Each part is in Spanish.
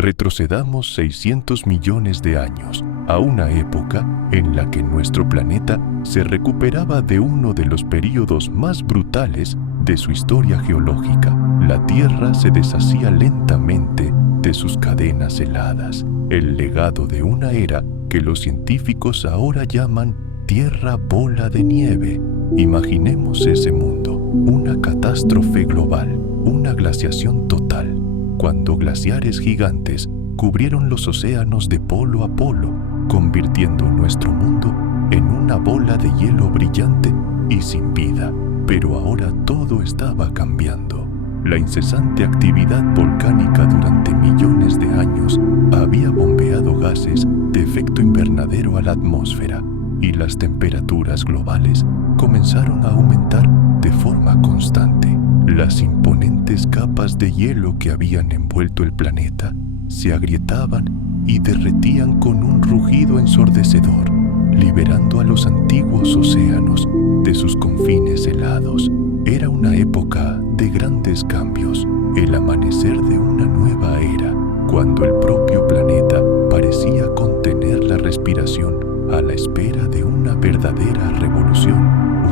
Retrocedamos 600 millones de años a una época en la que nuestro planeta se recuperaba de uno de los períodos más brutales de su historia geológica. La Tierra se deshacía lentamente de sus cadenas heladas, el legado de una era que los científicos ahora llaman Tierra bola de nieve. Imaginemos ese mundo, una catástrofe global, una glaciación total, cuando glaciares gigantes cubrieron los océanos de polo a polo, convirtiendo nuestro mundo en una bola de hielo brillante y sin vida. Pero ahora todo estaba cambiando. La incesante actividad volcánica durante millones de años había bombeado gases de efecto invernadero a la atmósfera, y las temperaturas globales comenzaron a aumentar de forma constante. Las imponentes capas de hielo que habían envuelto el planeta se agrietaban y derretían con un rugido ensordecedor, liberando a los antiguos océanos de sus confines helados. Era una época de grandes cambios, el amanecer de una nueva era, cuando el propio planeta parecía contener la respiración a la espera de una verdadera revolución,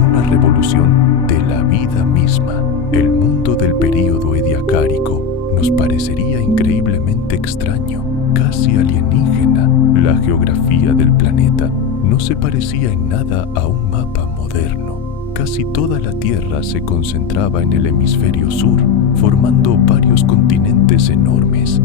una revolución de la vida misma. El mundo del período ediacárico nos parecería increíblemente extraño, casi alienígena. La geografía del planeta no se parecía en nada a un mapa moderno. Casi toda la Tierra se concentraba en el hemisferio sur, formando varios continentes enormes.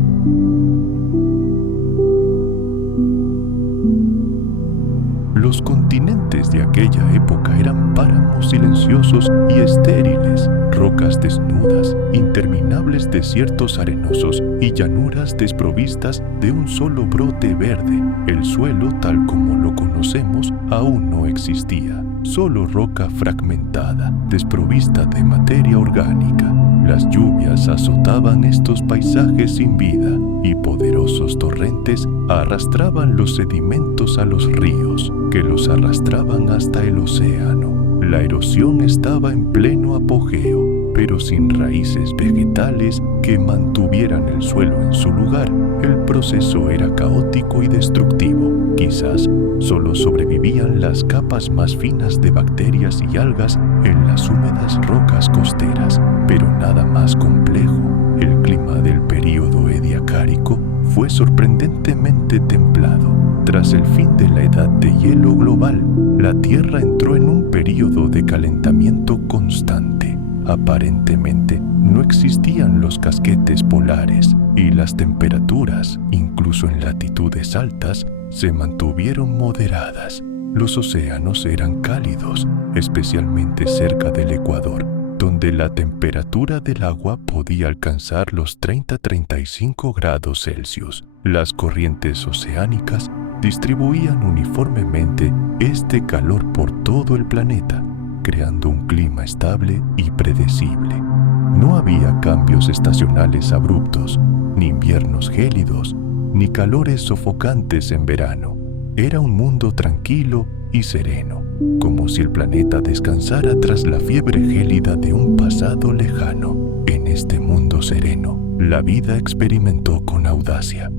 Los continentes de aquella época eran páramos silenciosos y estériles, rocas desnudas, interminables desiertos arenosos y llanuras desprovistas de un solo brote verde. El suelo, tal como lo conocemos, aún no existía. Solo roca fragmentada, desprovista de materia orgánica. Las lluvias azotaban estos paisajes sin vida y poderosos torrentes arrastraban los sedimentos a los ríos, que los arrastraban hasta el océano. La erosión estaba en pleno apogeo, pero sin raíces vegetales que mantuvieran el suelo en su lugar. El proceso era caótico y destructivo. Quizás solo sobrevivían las capas más finas de bacterias y algas en las húmedas rocas costeras, pero nada más complejo. El clima del período ediacárico fue sorprendentemente templado. Tras el fin de la edad de hielo global, la Tierra entró en un período de calentamiento constante. Aparentemente, no existían los casquetes polares y las temperaturas, incluso en latitudes altas, se mantuvieron moderadas. Los océanos eran cálidos, especialmente cerca del Ecuador, donde la temperatura del agua podía alcanzar los 30-35 grados Celsius. Las corrientes oceánicas distribuían uniformemente este calor por todo el planeta, creando un clima estable y predecible. No había cambios estacionales abruptos, ni inviernos gélidos, ni calores sofocantes en verano. Era un mundo tranquilo y sereno, como si el planeta descansara tras la fiebre gélida de un pasado lejano. En este mundo sereno, la vida experimentó con audacia.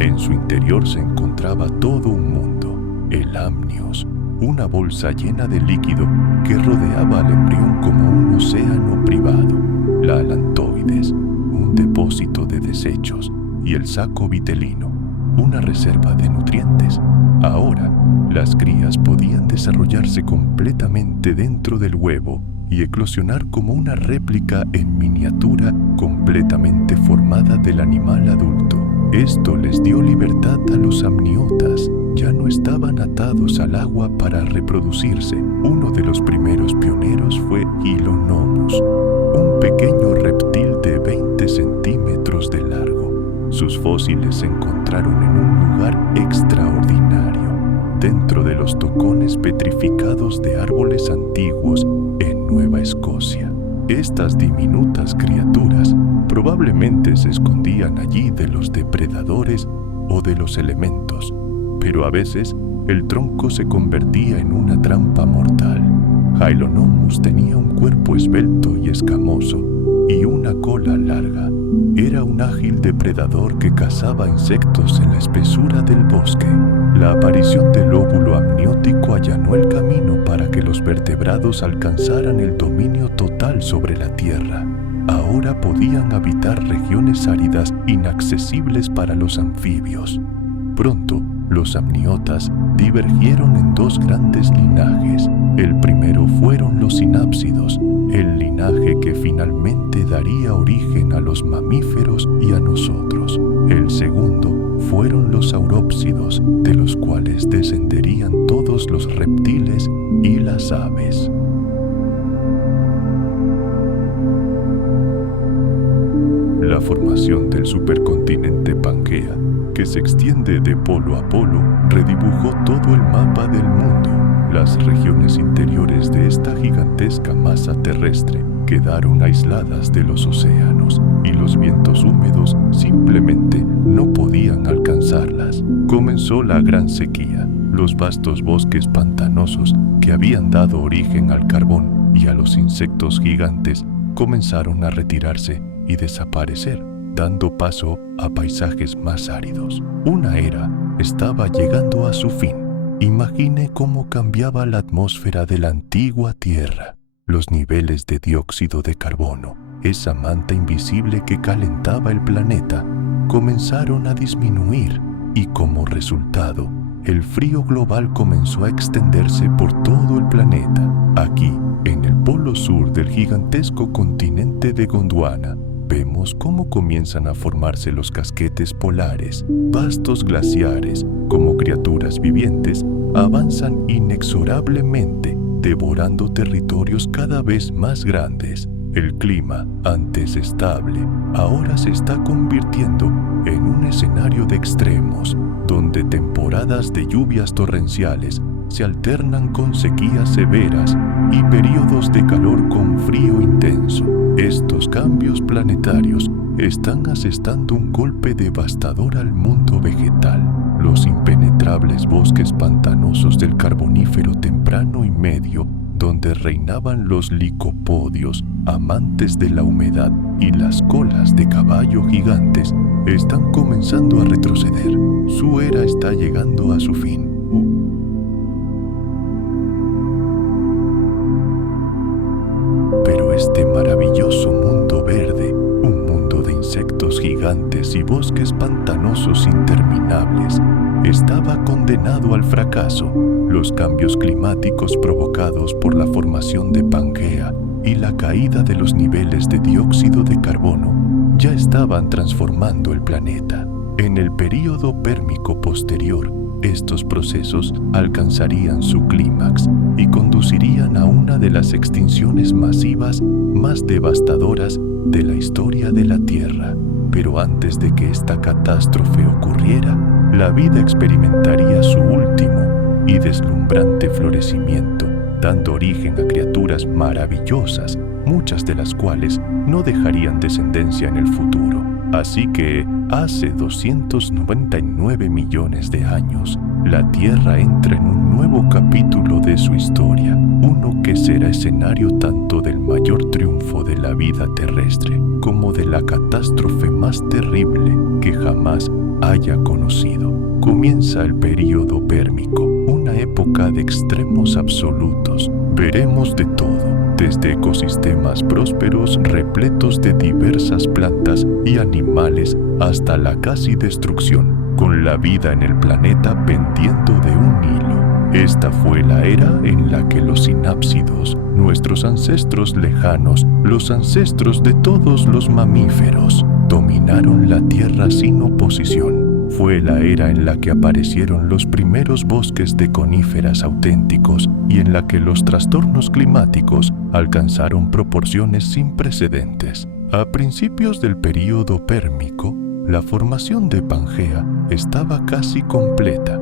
En su interior se encontraba todo un mundo, el amnios, una bolsa llena de líquido que rodeaba al embrión como un océano privado, la alantoides, un depósito de desechos, y el saco vitelino, una reserva de nutrientes. Ahora, las crías podían desarrollarse completamente dentro del huevo y eclosionar como una réplica en miniatura completamente formada del animal adulto. Esto les dio libertad a los amniotas. Ya no estaban atados al agua para reproducirse. Uno de los primeros pioneros fue Hylonomus, un pequeño reptil de 20 centímetros de largo. Sus fósiles se encontraron en un lugar extraordinario, dentro de los tocones petrificados de árboles antiguos en Nueva Escocia. Estas diminutas criaturas probablemente se escondían allí de los depredadores o de los elementos, pero a veces el tronco se convertía en una trampa mortal. Hylonomus tenía un cuerpo esbelto y escamoso y una cola larga. Era un ágil depredador que cazaba insectos en la espesura del bosque. La aparición del óvulo amniótico allanó el camino para que los vertebrados alcanzaran el dominio total sobre la Tierra. Ahora podían habitar regiones áridas inaccesibles para los anfibios. Pronto, los amniotas divergieron en dos grandes linajes. El primero fueron los sinápsidos, el linaje que finalmente daría origen a los mamíferos y a nosotros. El segundo fueron los saurópsidos, de los cuales descenderían todos los reptiles y las aves. La formación del supercontinente Pangea, que se extiende de polo a polo, redibujó todo el mapa del mundo. Las regiones interiores de esta gigantesca masa terrestre quedaron aisladas de los océanos y los vientos húmedos simplemente no podían alcanzarlas. Comenzó la gran sequía. Los vastos bosques pantanosos que habían dado origen al carbón y a los insectos gigantes comenzaron a retirarse y desaparecer, dando paso a paisajes más áridos. Una era estaba llegando a su fin. Imagine cómo cambiaba la atmósfera de la antigua Tierra. Los niveles de dióxido de carbono, esa manta invisible que calentaba el planeta, comenzaron a disminuir y como resultado, el frío global comenzó a extenderse por todo el planeta. Aquí, en el polo sur del gigantesco continente de Gondwana, vemos cómo comienzan a formarse los casquetes polares. Vastos glaciares, como criaturas vivientes, avanzan inexorablemente, devorando territorios cada vez más grandes. El clima, antes estable, ahora se está convirtiendo en un escenario de extremos, donde temporadas de lluvias torrenciales se alternan con sequías severas y periodos de calor con frío intenso. Estos cambios planetarios están asestando un golpe devastador al mundo vegetal. Los impenetrables bosques pantanosos del Carbonífero temprano y medio, donde reinaban los licopodios, amantes de la humedad, y las colas de caballo gigantes, están comenzando a retroceder. Su era está llegando a su fin. Pero este maravilloso mundo verde, un mundo de insectos gigantes y bosques pantanosos interminables, estaba condenado al fracaso. Los cambios climáticos provocados por la formación de Pangea y la caída de los niveles de dióxido de carbono ya estaban transformando el planeta. En el período pérmico posterior, estos procesos alcanzarían su clímax y conducirían a una de las extinciones masivas más devastadoras de la historia de la Tierra. Pero antes de que esta catástrofe ocurriera, la vida experimentaría su último y deslumbrante florecimiento, dando origen a criaturas maravillosas, muchas de las cuales no dejarían descendencia en el futuro. Así que, hace 299 millones de años, la Tierra entra en un nuevo capítulo de su historia, uno que será escenario tanto del mayor triunfo de la vida terrestre como de la catástrofe más terrible que jamás haya conocido. Comienza el período pérmico, una época de extremos absolutos. Veremos de todo, desde ecosistemas prósperos repletos de diversas plantas y animales hasta la casi destrucción, con la vida en el planeta pendiendo de un hilo. Esta fue la era en la que los sinápsidos, nuestros ancestros lejanos, los ancestros de todos los mamíferos, dominaron la Tierra sin oposición. Fue la era en la que aparecieron los primeros bosques de coníferas auténticos y en la que los trastornos climáticos alcanzaron proporciones sin precedentes. A principios del período pérmico, la formación de Pangea estaba casi completa.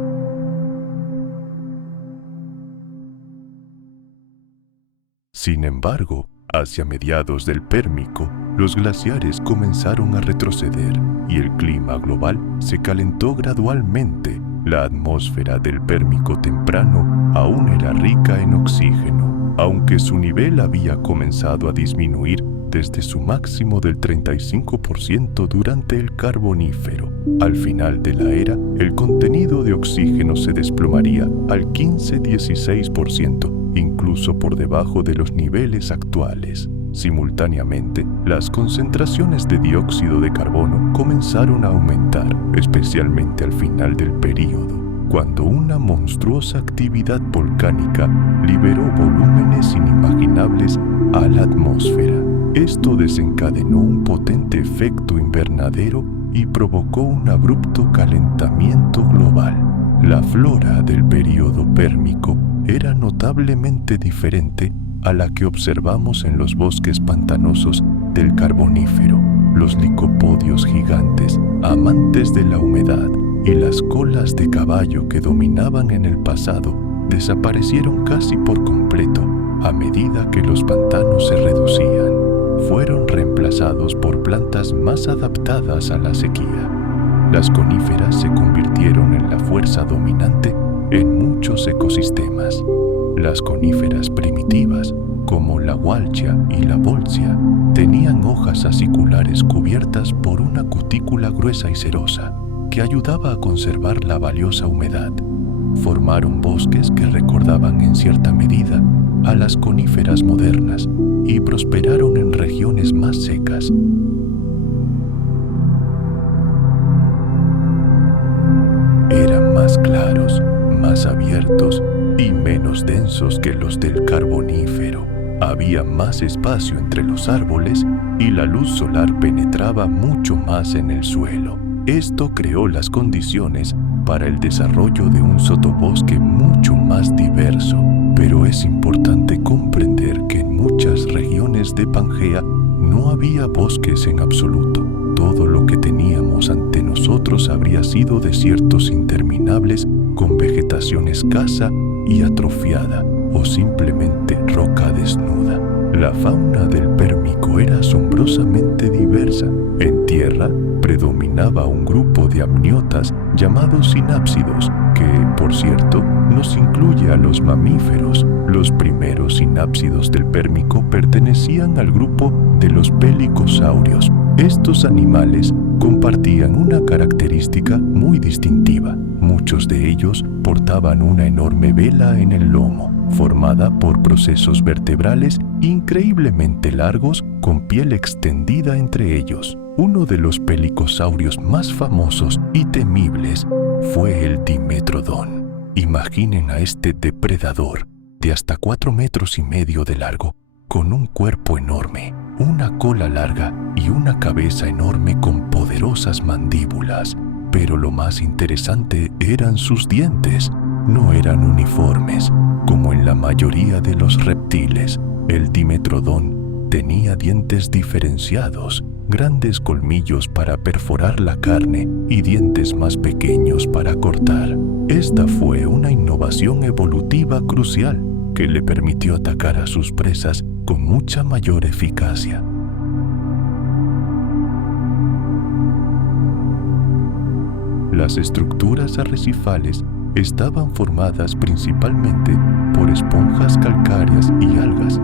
Sin embargo, hacia mediados del Pérmico, los glaciares comenzaron a retroceder y el clima global se calentó gradualmente. La atmósfera del Pérmico temprano aún era rica en oxígeno, aunque su nivel había comenzado a disminuir desde su máximo del 35% durante el Carbonífero. Al final de la era, el contenido de oxígeno se desplomaría al 15-16%, incluso por debajo de los niveles actuales. Simultáneamente, las concentraciones de dióxido de carbono comenzaron a aumentar, especialmente al final del período, cuando una monstruosa actividad volcánica liberó volúmenes inimaginables a la atmósfera. Esto desencadenó un potente efecto invernadero y provocó un abrupto calentamiento global. La flora del período pérmico era notablemente diferente a la que observamos en los bosques pantanosos del Carbonífero. Los licopodios gigantes, amantes de la humedad, y las colas de caballo que dominaban en el pasado desaparecieron casi por completo a medida que los pantanos se reducían. Fueron reemplazados por plantas más adaptadas a la sequía. Las coníferas se convirtieron en la fuerza dominante en muchos ecosistemas. Las coníferas primitivas, como la Walcha y la Voltsia, tenían hojas aciculares cubiertas por una cutícula gruesa y cerosa que ayudaba a conservar la valiosa humedad. Formaron bosques que recordaban en cierta medida a las coníferas modernas y prosperaron en regiones más secas. Eran más claros, más abiertos y menos densos que los del Carbonífero. Había más espacio entre los árboles y la luz solar penetraba mucho más en el suelo. Esto creó las condiciones para el desarrollo de un sotobosque mucho más diverso, pero es importante comprender que en muchas regiones de Pangea no había bosques en absoluto. Todo lo que teníamos ante nosotros habría sido desiertos interminables con vegetación escasa y atrofiada, o simplemente roca desnuda. La fauna del Pérmico era asombrosamente diversa. En tierra predominaba un grupo de amniotas llamados sinápsidos, que, por cierto, nos incluye a los mamíferos. Los primeros sinápsidos del Pérmico pertenecían al grupo de los pelicosaurios. Estos animales compartían una característica muy distintiva. Muchos de ellos portaban una enorme vela en el lomo, formada por procesos vertebrales increíblemente largos con piel extendida entre ellos. Uno de los pelicosaurios más famosos y temibles fue el Dimetrodon. Imaginen a este depredador de hasta 4,5 metros de largo, con un cuerpo enorme, una cola larga y una cabeza enorme con poderosas mandíbulas. Pero lo más interesante eran sus dientes. No eran uniformes, como en la mayoría de los reptiles. El Dimetrodon tenía dientes diferenciados, grandes colmillos para perforar la carne y dientes más pequeños para cortar. Esta fue una innovación evolutiva crucial que le permitió atacar a sus presas con mucha mayor eficacia. Las estructuras arrecifales estaban formadas principalmente por esponjas calcáreas y algas,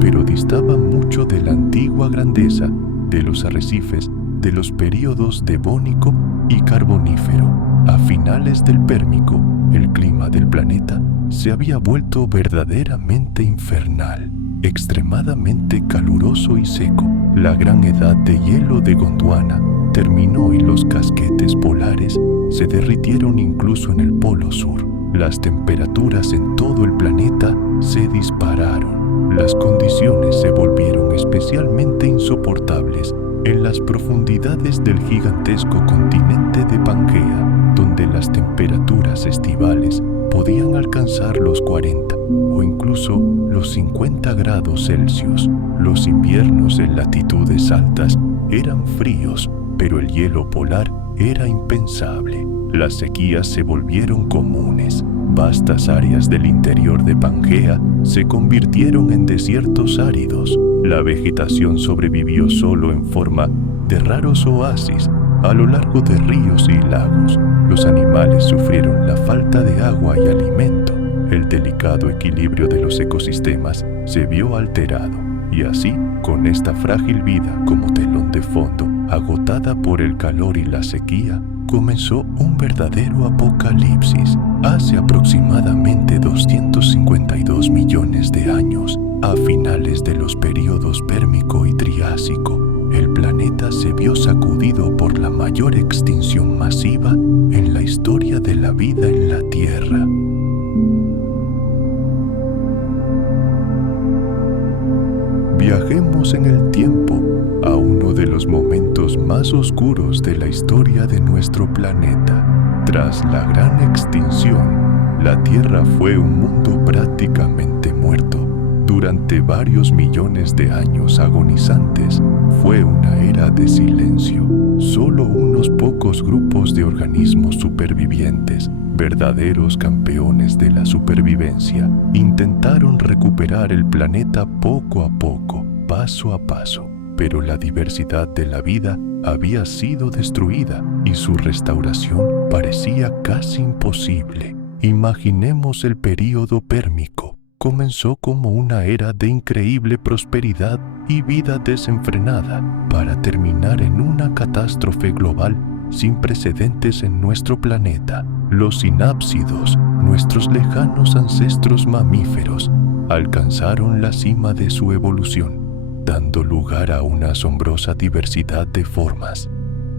pero distaban mucho de la antigua grandeza de los arrecifes de los períodos Devónico y Carbonífero. A finales del Pérmico, el clima del planeta se había vuelto verdaderamente infernal, extremadamente caluroso y seco. La gran edad de hielo de Gondwana terminó y los casquetes polares se derritieron incluso en el Polo Sur. Las temperaturas en todo el planeta se dispararon. Las condiciones se volvieron especialmente insoportables en las profundidades del gigantesco continente de Pangea, donde las temperaturas estivales podían alcanzar los 40 o incluso los 50 grados Celsius. Los inviernos en latitudes altas eran fríos, pero el hielo polar era impensable. Las sequías se volvieron comunes. Vastas áreas del interior de Pangea se convirtieron en desiertos áridos. La vegetación sobrevivió solo en forma de raros oasis a lo largo de ríos y lagos. Los animales sufrieron la falta de agua y alimento. El delicado equilibrio de los ecosistemas se vio alterado, y así, con esta frágil vida como telón de fondo, agotada por el calor y la sequía, comenzó un verdadero apocalipsis. Hace aproximadamente 252 millones de años, a finales de los períodos Pérmico y Triásico, el planeta se vio sacudido por la mayor extinción masiva en la historia de la vida en la Tierra. Viajemos en el tiempo a uno de los momentos más oscuros de la historia de nuestro planeta. Tras la gran extinción, la Tierra fue un mundo prácticamente muerto. Durante varios millones de años agonizantes, fue una era de silencio. Solo unos pocos grupos de organismos supervivientes, verdaderos campeones de la supervivencia, intentaron recuperar el planeta poco a poco, paso a paso. Pero la diversidad de la vida había sido destruida y su restauración parecía casi imposible. Imaginemos el período pérmico. Comenzó como una era de increíble prosperidad y vida desenfrenada, para terminar en una catástrofe global sin precedentes en nuestro planeta. Los sinápsidos, nuestros lejanos ancestros mamíferos, alcanzaron la cima de su evolución, dando lugar a una asombrosa diversidad de formas,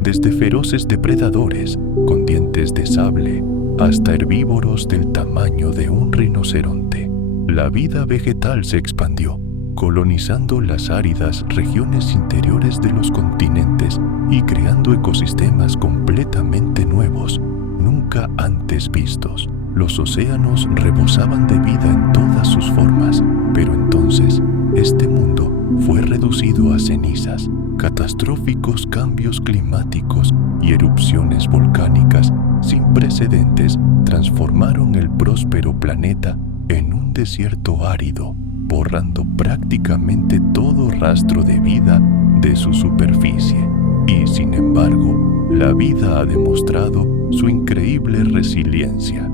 desde feroces depredadores con dientes de sable hasta herbívoros del tamaño de un rinoceronte. La vida vegetal se expandió, colonizando las áridas regiones interiores de los continentes y creando ecosistemas completamente nuevos, nunca antes vistos. Los océanos rebosaban de vida en todas sus formas, pero entonces este mundo fue reducido a cenizas. Catastróficos cambios climáticos y erupciones volcánicas sin precedentes transformaron el próspero planeta en un desierto árido, borrando prácticamente todo rastro de vida de su superficie. Y sin embargo, la vida ha demostrado su increíble resiliencia.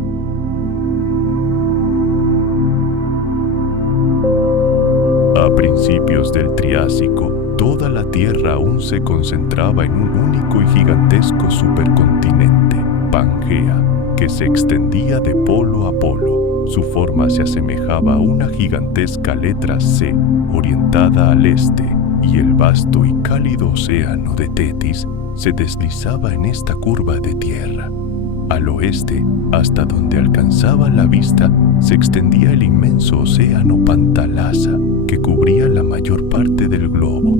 A principios del Triásico, toda la Tierra aún se concentraba en un único y gigantesco supercontinente, Pangea, que se extendía de polo a polo. Su forma se asemejaba a una gigantesca letra C orientada al este, y el vasto y cálido océano de Tetis se deslizaba en esta curva de tierra. Al oeste, hasta donde alcanzaba la vista, se extendía el inmenso océano Pantalasa, que cubría la mayor parte del globo.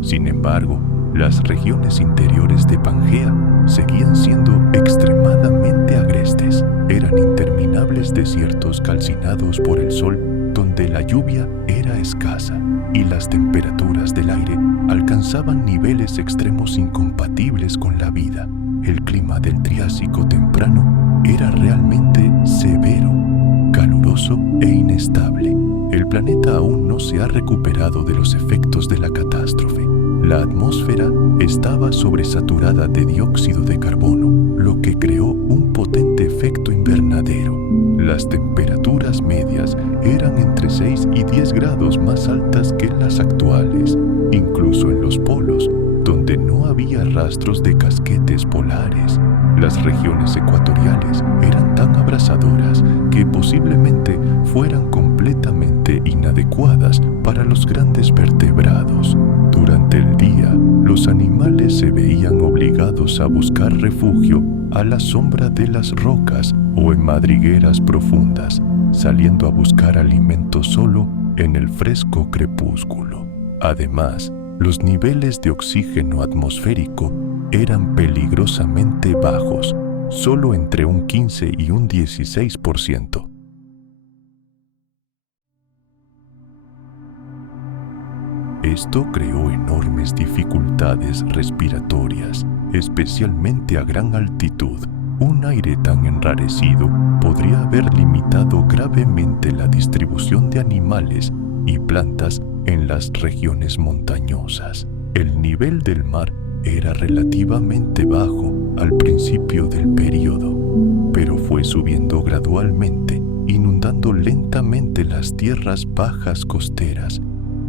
Sin embargo, las regiones interiores de Pangea seguían siendo extremadamente agrestes. Eran interminables desiertos calcinados por el sol, donde la lluvia era escasa y las temperaturas del aire alcanzaban niveles extremos incompatibles con la vida. El clima del Triásico temprano era realmente severo, caluroso e inestable. El planeta aún no se ha recuperado de los efectos de la catástrofe. La atmósfera estaba sobresaturada de dióxido de carbono, lo que creó un potente efecto invernadero. Las temperaturas medias eran entre 6 y 10 grados más altas que las actuales, incluso en los polos, donde no había rastros de casquetes polares. Las regiones ecuatoriales eran tan abrasadoras que posiblemente fueran completamente inadecuadas para los grandes vertebrados. Durante el día, los animales se veían obligados a buscar refugio a la sombra de las rocas o en madrigueras profundas, saliendo a buscar alimento solo en el fresco crepúsculo. Además, los niveles de oxígeno atmosférico eran peligrosamente bajos, solo entre un 15 y un 16%. Esto creó enormes dificultades respiratorias, especialmente a gran altitud. Un aire tan enrarecido podría haber limitado gravemente la distribución de animales y plantas en las regiones montañosas. El nivel del mar era relativamente bajo al principio del período, pero fue subiendo gradualmente inundando lentamente las tierras bajas costeras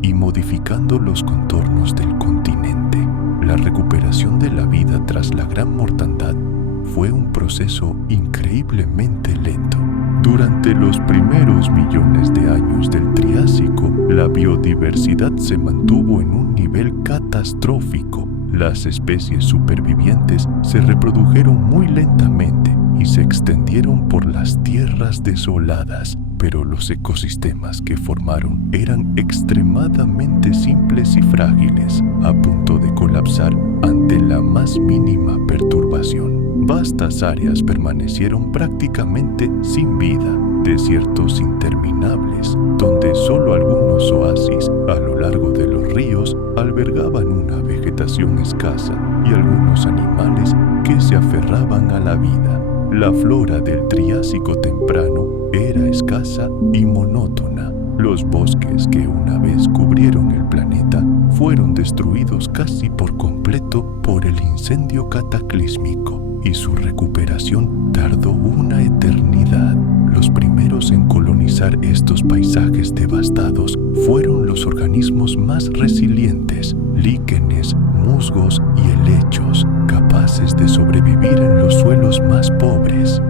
y modificando los contornos del continente. La recuperación de la vida tras la gran mortandad fue un proceso increíblemente lento. Durante los primeros millones de años del Triásico, la biodiversidad se mantuvo en un nivel catastrófico. Las especies supervivientes se reprodujeron muy lentamente y se extendieron por las tierras desoladas, pero los ecosistemas que formaron eran extremadamente simples y frágiles, a punto de colapsar ante la más mínima perturbación. Vastas áreas permanecieron prácticamente sin vida, desiertos interminables, donde solo algunos oasis a lo largo de los ríos albergaban una vegetación escasa y algunos animales que se aferraban a la vida. La flora del Triásico temprano era escasa y monótona. Los bosques que una vez cubrieron el planeta fueron destruidos casi por completo por el incendio cataclísmico, y su recuperación tardó una eternidad. Los primeros en colonizar estos paisajes devastados fueron los organismos más resilientes, líquenes, musgos y helechos, capaces de sobrevivir en los suelos más pobres.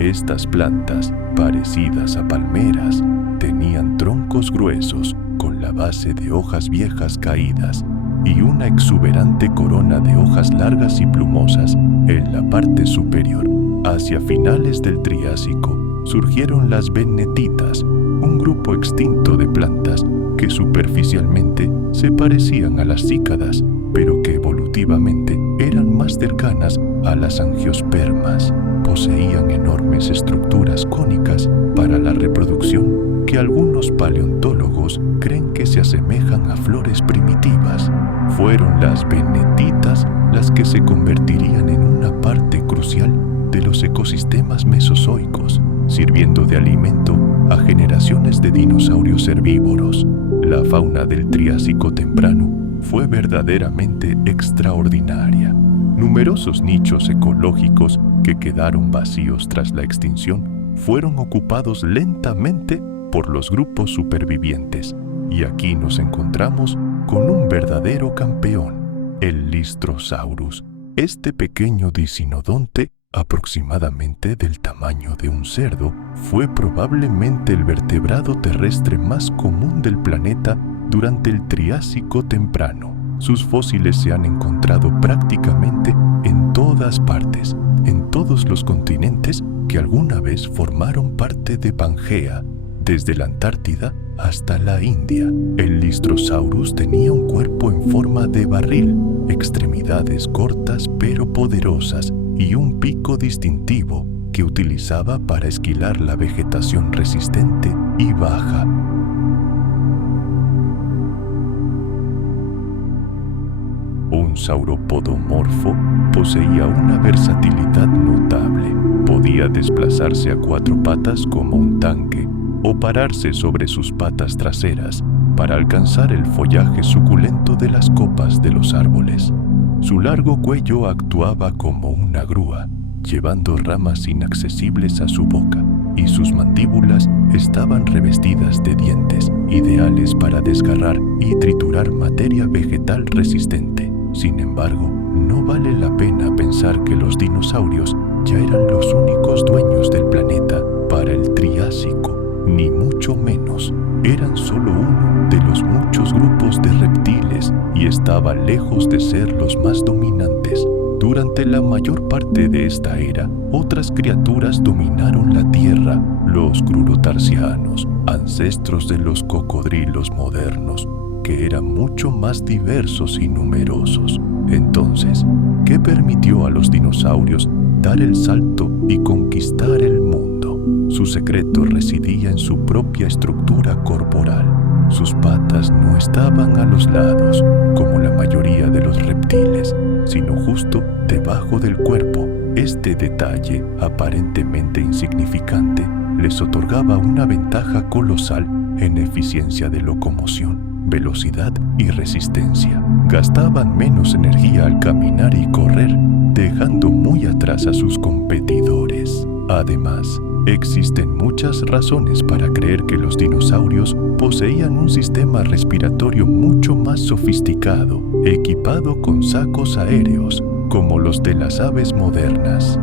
Estas plantas, parecidas a palmeras, tenían troncos gruesos con la base de hojas viejas caídas y una exuberante corona de hojas largas y plumosas en la parte superior. Hacia finales del Triásico surgieron las bennetitas, un grupo extinto de plantas que superficialmente se parecían a las cícadas, pero que evolutivamente eran más cercanas a las angiospermas. Poseían enormes estructuras cónicas para la reproducción que algunos paleontólogos creen que se asemejan a flores primitivas. Fueron las bennetitas las que se convertirían en una parte crucial de los ecosistemas mesozoicos, sirviendo de alimento a generaciones de dinosaurios herbívoros. La fauna del Triásico temprano fue verdaderamente extraordinaria. Numerosos nichos ecológicos que quedaron vacíos tras la extinción fueron ocupados lentamente por los grupos supervivientes, y aquí nos encontramos con un verdadero campeón, el Lystrosaurus. Este pequeño dicinodonte, aproximadamente del tamaño de un cerdo, fue probablemente el vertebrado terrestre más común del planeta durante el Triásico temprano. Sus fósiles se han encontrado prácticamente en todas partes, en todos los continentes que alguna vez formaron parte de Pangea, desde la Antártida hasta la India. El Lystrosaurus tenía un cuerpo en forma de barril, extremidades cortas pero poderosas y un pico distintivo que utilizaba para esquilar la vegetación resistente y baja. Un sauropodomorfo poseía una versatilidad notable. Podía desplazarse a 4 patas como un tanque o pararse sobre sus patas traseras para alcanzar el follaje suculento de las copas de los árboles. Su largo cuello actuaba como una grúa, llevando ramas inaccesibles a su boca, y sus mandíbulas estaban revestidas de dientes, ideales para desgarrar y triturar materia vegetal resistente. Sin embargo, no vale la pena pensar que los dinosaurios ya eran los únicos dueños del planeta para el Triásico, ni mucho menos. Eran solo uno de los muchos grupos de reptiles y estaba lejos de ser los más dominantes. Durante la mayor parte de esta era, otras criaturas dominaron la Tierra: los crurotarsianos, ancestros de los cocodrilos modernos, que eran mucho más diversos y numerosos. Entonces, ¿qué permitió a los dinosaurios dar el salto y conquistar el mundo? Su secreto residía en su propia estructura corporal. Sus patas no estaban a los lados, como la mayoría de los reptiles, sino justo debajo del cuerpo. Este detalle, aparentemente insignificante, les otorgaba una ventaja colosal en eficiencia de locomoción. velocidad y resistencia. Gastaban menos energía al caminar y correr, dejando muy atrás a sus competidores. Además, existen muchas razones para creer que los dinosaurios poseían un sistema respiratorio mucho más sofisticado, equipado con sacos aéreos, como los de las aves modernas.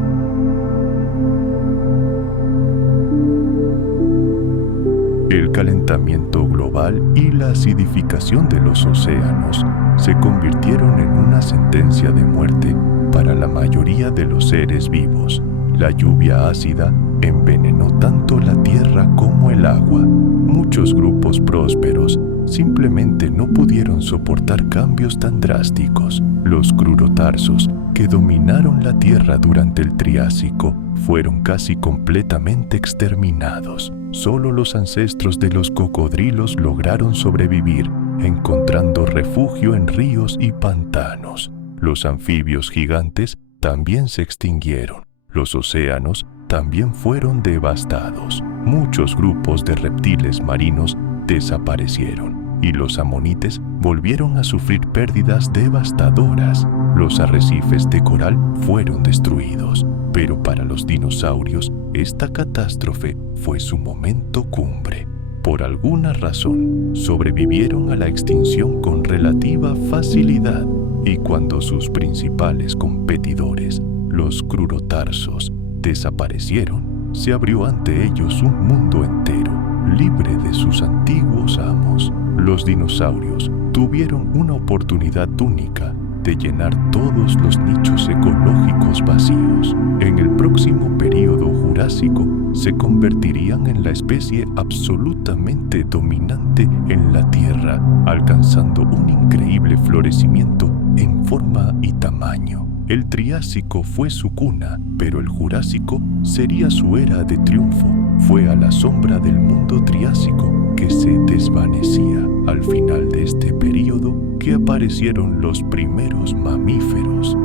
El calentamiento global y la acidificación de los océanos se convirtieron en una sentencia de muerte para la mayoría de los seres vivos. La lluvia ácida envenenó tanto la tierra como el agua. Muchos grupos prósperos simplemente no pudieron soportar cambios tan drásticos. Los crurotarsos, que dominaron la tierra durante el Triásico, fueron casi completamente exterminados. Solo los ancestros de los cocodrilos lograron sobrevivir, encontrando refugio en ríos y pantanos. Los anfibios gigantes también se extinguieron. Los océanos también fueron devastados. Muchos grupos de reptiles marinos desaparecieron y los amonites volvieron a sufrir pérdidas devastadoras. Los arrecifes de coral fueron destruidos, pero para los dinosaurios esta catástrofe fue su momento cumbre. Por alguna razón, sobrevivieron a la extinción con relativa facilidad, y cuando sus principales competidores, los crurotarsos, desaparecieron, se abrió ante ellos un mundo entero, libre de sus antiguos amos. Los dinosaurios tuvieron una oportunidad única de llenar todos los nichos ecológicos vacíos. En el próximo período Jurásico se convertirían en la especie absolutamente dominante en la Tierra, alcanzando un increíble florecimiento en forma y tamaño. El Triásico fue su cuna, pero el Jurásico sería su era de triunfo. Fue a la sombra del mundo Triásico que se desvanecía. Al final de este período que aparecieron los primeros mamíferos.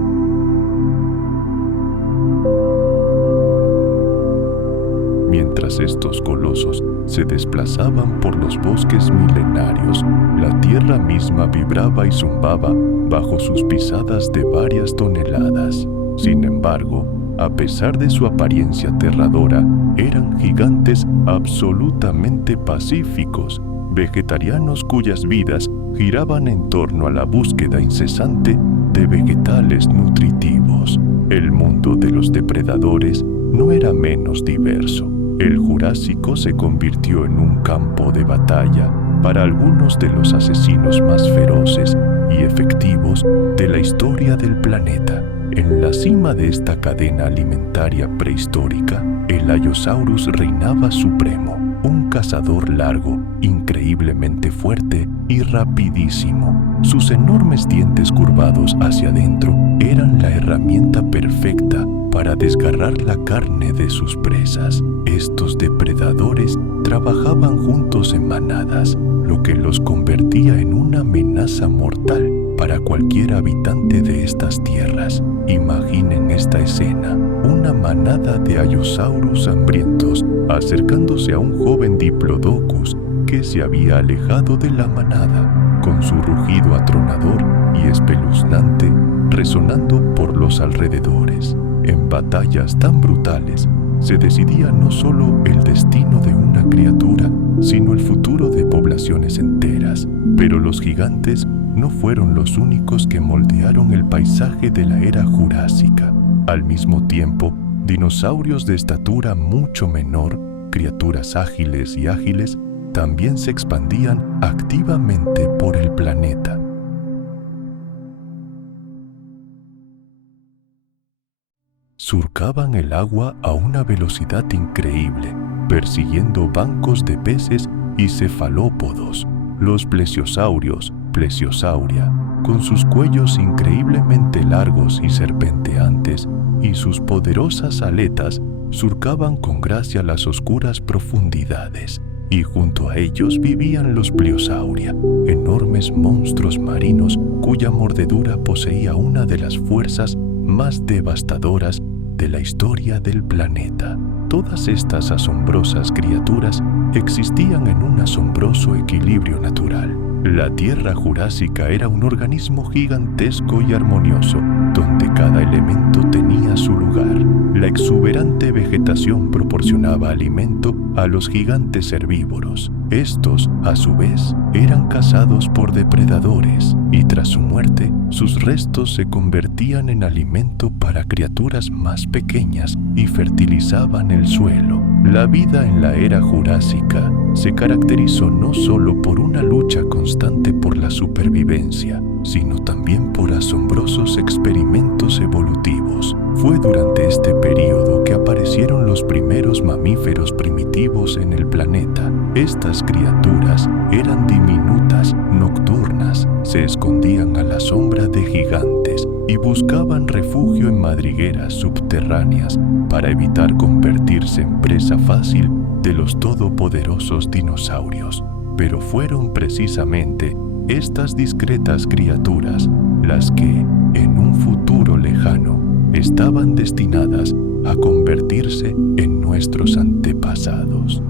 Mientras estos colosos se desplazaban por los bosques milenarios, la tierra misma vibraba y zumbaba bajo sus pisadas de varias toneladas. Sin embargo, a pesar de su apariencia aterradora, eran gigantes absolutamente pacíficos, vegetarianos cuyas vidas giraban en torno a la búsqueda incesante de vegetales nutritivos. El mundo de los depredadores no era menos diverso. El Jurásico se convirtió en un campo de batalla para algunos de los asesinos más feroces y efectivos de la historia del planeta. En la cima de esta cadena alimentaria prehistórica, el Allosaurus reinaba supremo, un cazador largo, increíblemente fuerte y rapidísimo. Sus enormes dientes curvados hacia adentro eran la herramienta perfecta para desgarrar la carne de sus presas. Estos depredadores trabajaban juntos en manadas, lo que los convertía en una amenaza mortal para cualquier habitante de estas tierras. Imaginen esta escena, una manada de Allosaurus hambrientos acercándose a un joven Diplodocus que se había alejado de la manada, con su rugido atronador y espeluznante resonando por los alrededores. En batallas tan brutales, se decidía no solo el destino de una criatura, sino el futuro de poblaciones enteras. Pero los gigantes no fueron los únicos que moldearon el paisaje de la era jurásica. Al mismo tiempo, dinosaurios de estatura mucho menor, criaturas ágiles y ágiles, también se expandían activamente por el planeta. Surcaban el agua a una velocidad increíble, persiguiendo bancos de peces y cefalópodos. Los plesiosaurios, Plesiosauria, con sus cuellos increíblemente largos y serpenteantes y sus poderosas aletas, surcaban con gracia las oscuras profundidades, y junto a ellos vivían los Pliosauria, enormes monstruos marinos cuya mordedura poseía una de las fuerzas más devastadoras de la historia del planeta. Todas estas asombrosas criaturas existían en un asombroso equilibrio natural. La Tierra Jurásica era un organismo gigantesco y armonioso, donde cada elemento tenía su lugar. La exuberante vegetación proporcionaba alimento a los gigantes herbívoros. Estos, a su vez, eran cazados por depredadores, y tras su muerte, sus restos se convertían en alimento para criaturas más pequeñas y fertilizaban el suelo. La vida en la era Jurásica se caracterizó no solo por una lucha constante por la supervivencia, sino también por asombrosos experimentos evolutivos. Fue durante este período que aparecieron los primeros mamíferos primitivos en el planeta. Estas criaturas eran diminutas, nocturnas, se escondían a la sombra de gigantes y buscaban refugio en madrigueras subterráneas para evitar convertirse en presa fácil de los todopoderosos dinosaurios. Pero fueron precisamente estas discretas criaturas las que, en un futuro lejano, estaban destinadas a convertirse en nuestros antepasados.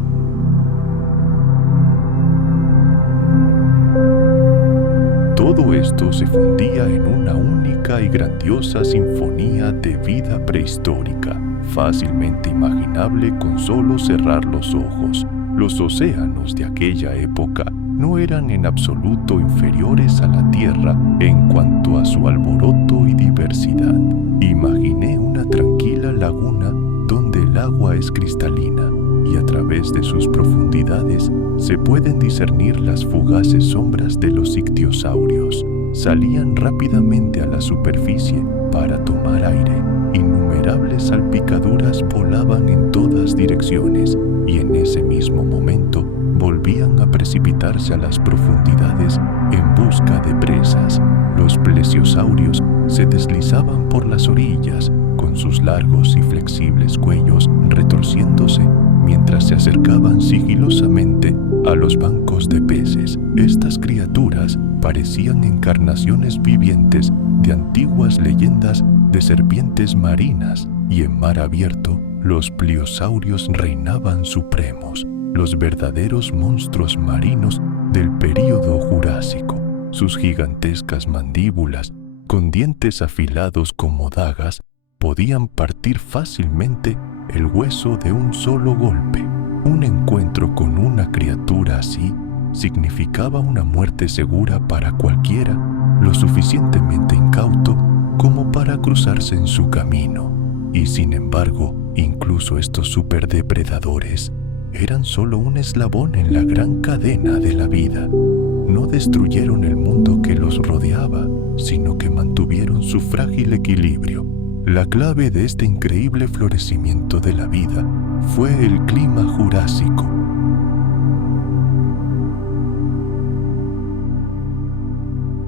Todo esto se fundía en una única y grandiosa sinfonía de vida prehistórica, fácilmente imaginable con solo cerrar los ojos. Los océanos de aquella época no eran en absoluto inferiores a la Tierra en cuanto a su alboroto y diversidad. Imaginé una tranquila laguna donde el agua es cristalina y a través de sus profundidades se pueden discernir las fugaces sombras de los ictiosaurios. Salían rápidamente a la superficie para tomar aire. Innumerables salpicaduras volaban en todas direcciones y en ese mismo momento volvían a precipitarse a las profundidades en busca de presas. Los plesiosaurios se deslizaban por las orillas, con sus largos y flexibles cuellos retorciéndose mientras se acercaban sigilosamente a los bancos de peces. Estas criaturas parecían encarnaciones vivientes de antiguas leyendas de serpientes marinas, y en mar abierto los pliosaurios reinaban supremos, los verdaderos monstruos marinos del período Jurásico. Sus gigantescas mandíbulas, con dientes afilados como dagas, podían partir fácilmente el hueso de un solo golpe. Un encuentro con una criatura así significaba una muerte segura para cualquiera lo suficientemente incauto como para cruzarse en su camino. Y sin embargo, incluso estos superdepredadores eran solo un eslabón en la gran cadena de la vida. No destruyeron el mundo que los rodeaba, sino que mantuvieron su frágil equilibrio. La clave de este increíble florecimiento de la vida fue el clima jurásico.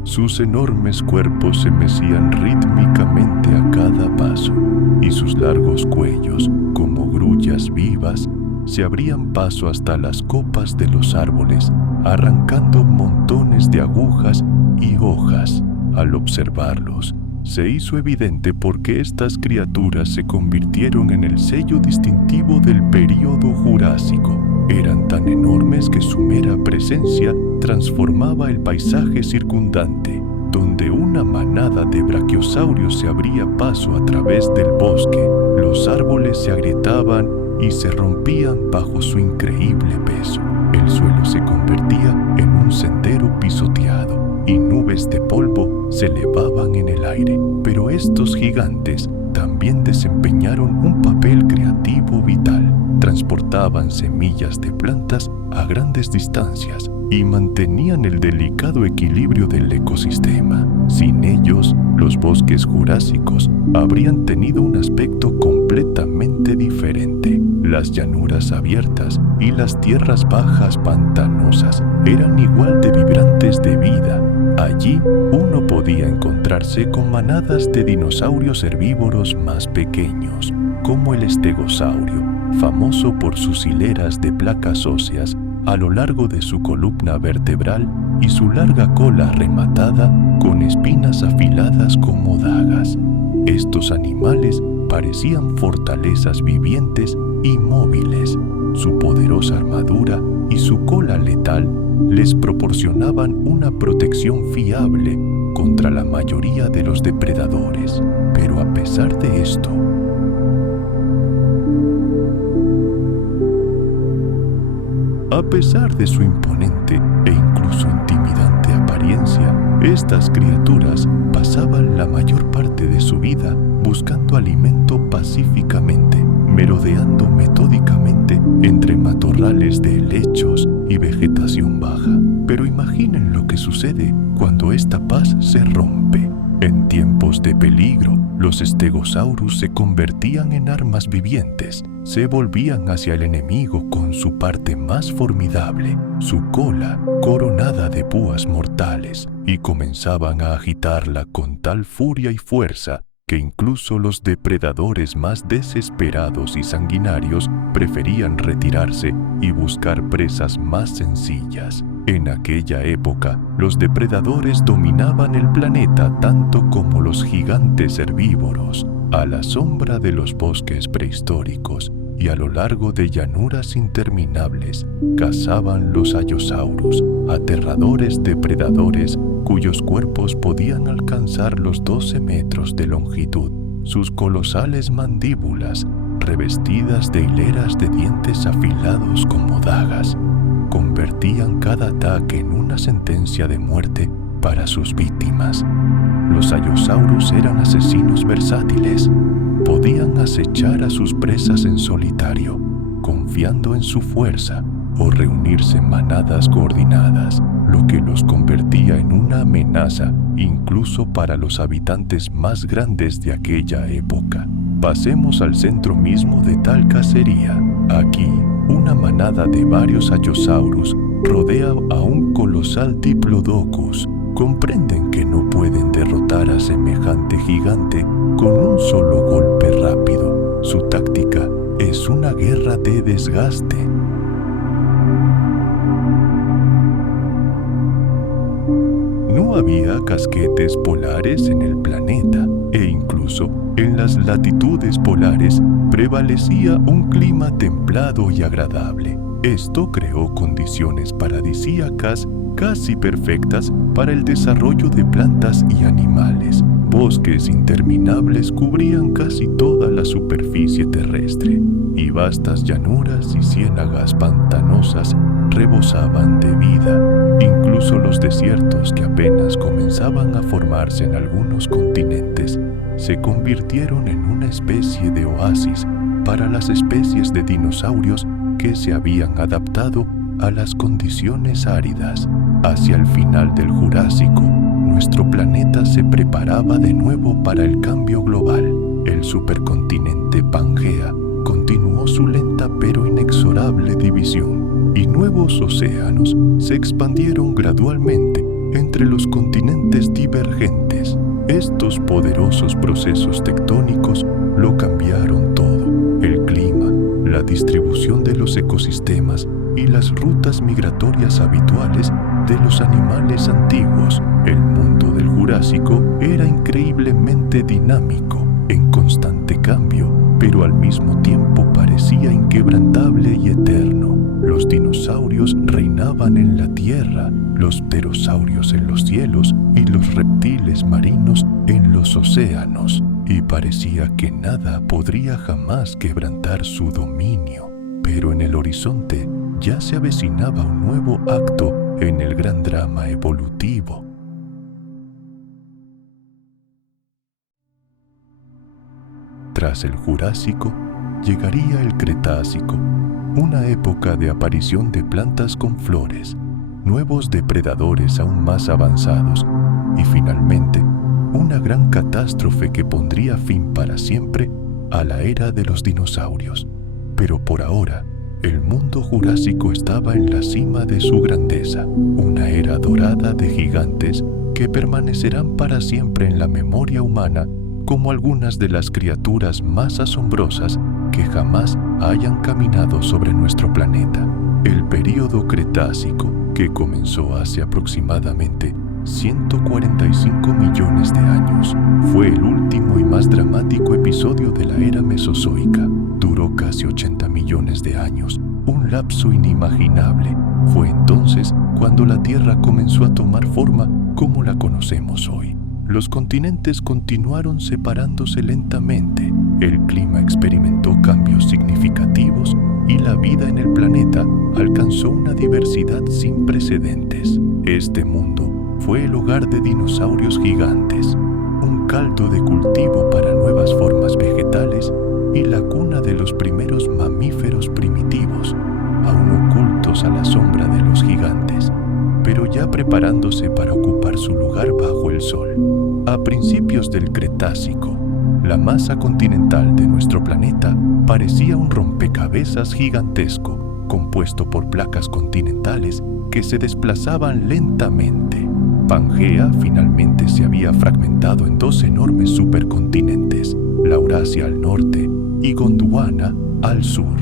Sus enormes cuerpos se mecían rítmicamente a cada paso, y sus largos cuellos, como grullas vivas, se abrían paso hasta las copas de los árboles, arrancando montones de agujas y hojas. Al observarlos, se hizo evidente por qué estas criaturas se convirtieron en el sello distintivo del período Jurásico. Eran tan enormes que su mera presencia transformaba el paisaje circundante, donde una manada de brachiosaurios se abría paso a través del bosque. Los árboles se agrietaban y se rompían bajo su increíble peso. El suelo se convertía en un sendero pisoteado y nubes de polvo se elevaban en el aire. Pero estos gigantes también desempeñaron un papel creativo vital. Transportaban semillas de plantas a grandes distancias y mantenían el delicado equilibrio del ecosistema. Sin ellos, los bosques jurásicos habrían tenido un aspecto completamente diferente. Las llanuras abiertas y las tierras bajas pantanosas eran igual de vibrantes de vida. Allí uno podía encontrarse con manadas de dinosaurios herbívoros más pequeños, como el estegosaurio, famoso por sus hileras de placas óseas a lo largo de su columna vertebral y su larga cola rematada con espinas afiladas como dagas. Estos animales parecían fortalezas vivientes y móviles. Su poderosa armadura y su cola letal les proporcionaban una protección fiable contra la mayoría de los depredadores. Pero a pesar de esto, a pesar de su imponente e incluso intimidante apariencia, estas criaturas pasaban la mayor parte de su vida buscando alimento pacíficamente, merodeando metódicamente entre matorrales de helechos y vegetación baja. Pero imaginen lo que sucede cuando esta paz se rompe. En tiempos de peligro, los Stegosaurus se convertían en armas vivientes, se volvían hacia el enemigo con su parte más formidable, su cola coronada de púas mortales, y comenzaban a agitarla con tal furia y fuerza que incluso los depredadores más desesperados y sanguinarios preferían retirarse y buscar presas más sencillas. En aquella época, los depredadores dominaban el planeta tanto como los gigantes herbívoros. A la sombra de los bosques prehistóricos y a lo largo de llanuras interminables, cazaban los Allosaurus, aterradores depredadores cuyos cuerpos podían alcanzar los 12 metros de longitud. Sus colosales mandíbulas, revestidas de hileras de dientes afilados como dagas, convertían cada ataque en una sentencia de muerte para sus víctimas. Los Allosaurus eran asesinos versátiles. Podían acechar a sus presas en solitario, confiando en su fuerza, o reunirse en manadas coordinadas, lo que los convertía en una amenaza incluso para los habitantes más grandes de aquella época. Pasemos al centro mismo de tal cacería. Aquí, una manada de varios Allosaurus rodea a un colosal Diplodocus. Comprenden que no pueden derrotar a semejante gigante con un solo golpe rápido. Su táctica es una guerra de desgaste. No había casquetes polares en el planeta, e incluso en las latitudes polares prevalecía un clima templado y agradable. Esto creó condiciones paradisíacas casi perfectas para el desarrollo de plantas y animales. Bosques interminables cubrían casi toda la superficie terrestre, y vastas llanuras y ciénagas pantanosas rebosaban de vida. Incluso los desiertos que apenas comenzaban a formarse en algunos continentes se convirtieron en una especie de oasis para las especies de dinosaurios que se habían adaptado a las condiciones áridas. Hacia el final del Jurásico, nuestro planeta se preparaba de nuevo para el cambio global. El supercontinente Pangea continuó su lenta pero inexorable división, y nuevos océanos se expandieron gradualmente entre los continentes divergentes. Estos poderosos procesos tectónicos lo cambiaron todo: el clima, la distribución de los ecosistemas y las rutas migratorias habituales de los animales antiguos. El mundo del Jurásico era increíblemente dinámico, en constante cambio, pero al mismo tiempo parecía inquebrantable y eterno. Los dinosaurios reinaban en la tierra, los pterosaurios en los cielos y los reptiles marinos en los océanos, y parecía que nada podría jamás quebrantar su dominio. Pero en el horizonte ya se avecinaba un nuevo acto en el gran drama evolutivo. Tras el Jurásico, llegaría el Cretácico, una época de aparición de plantas con flores, nuevos depredadores aún más avanzados, y finalmente, una gran catástrofe que pondría fin para siempre a la era de los dinosaurios. Pero por ahora, el mundo jurásico estaba en la cima de su grandeza, una era dorada de gigantes que permanecerán para siempre en la memoria humana como algunas de las criaturas más asombrosas que jamás hayan caminado sobre nuestro planeta. El período Cretácico, que comenzó hace aproximadamente 145 millones de años, fue el último y más dramático episodio de la era mesozoica. Duró casi 80 millones de años, un lapso inimaginable. Fue entonces cuando la Tierra comenzó a tomar forma como la conocemos hoy. Los continentes continuaron separándose lentamente, el clima experimentó cambios significativos y la vida en el planeta alcanzó una diversidad sin precedentes. Este mundo fue el hogar de dinosaurios gigantes, un caldo de cultivo para nuevas formas vegetales y la cuna de los primeros mamíferos primitivos, aún ocultos a la sombra de los gigantes, pero ya preparándose para ocupar su lugar bajo el sol. A principios del Cretácico, la masa continental de nuestro planeta parecía un rompecabezas gigantesco, compuesto por placas continentales que se desplazaban lentamente. Pangea finalmente se había fragmentado en dos enormes supercontinentes, la Eurasia al norte y Gondwana al sur.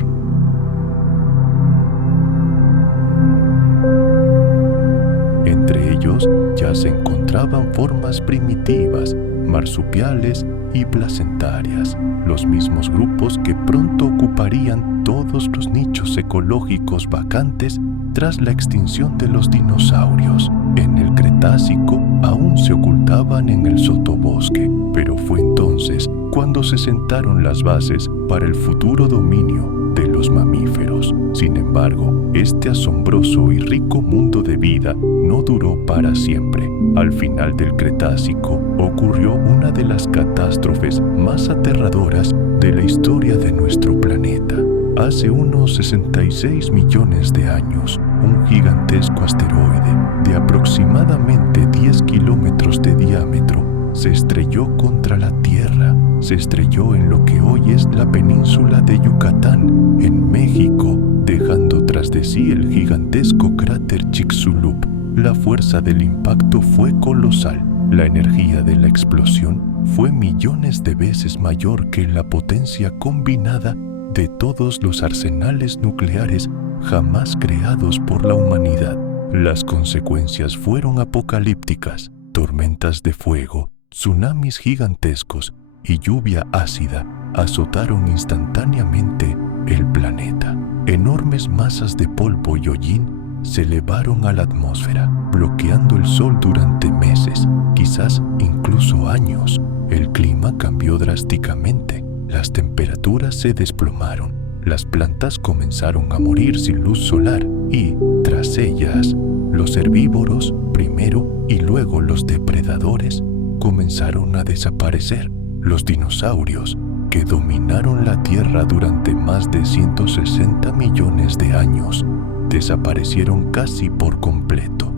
Entre ellos ya se encontraban formas primitivas, marsupiales y placentarias, los mismos grupos que pronto ocuparían todos los nichos ecológicos vacantes tras la extinción de los dinosaurios. En el Cretácico aún se ocultaban en el sotobosque, pero fue entonces cuando se sentaron las bases para el futuro dominio de los mamíferos. Sin embargo, este asombroso y rico mundo de vida no duró para siempre. Al final del Cretácico ocurrió una de las catástrofes más aterradoras de la historia de nuestro planeta. Hace unos 66 millones de años, un gigantesco asteroide de aproximadamente 10 kilómetros de diámetro se estrelló contra la Tierra. Se estrelló en lo que hoy es la península de Yucatán, en México, dejando tras de sí el gigantesco cráter Chicxulub. La fuerza del impacto fue colosal. La energía de la explosión fue millones de veces mayor que la potencia combinada de todos los arsenales nucleares jamás creados por la humanidad. Las consecuencias fueron apocalípticas: tormentas de fuego, tsunamis gigantescos y lluvia ácida azotaron instantáneamente el planeta. Enormes masas de polvo y hollín se elevaron a la atmósfera, bloqueando el sol durante meses, quizás incluso años. El clima cambió drásticamente. Las temperaturas se desplomaron, las plantas comenzaron a morir sin luz solar y, tras ellas, los herbívoros, primero y luego los depredadores, comenzaron a desaparecer. Los dinosaurios, que dominaron la Tierra durante más de 160 millones de años, desaparecieron casi por completo.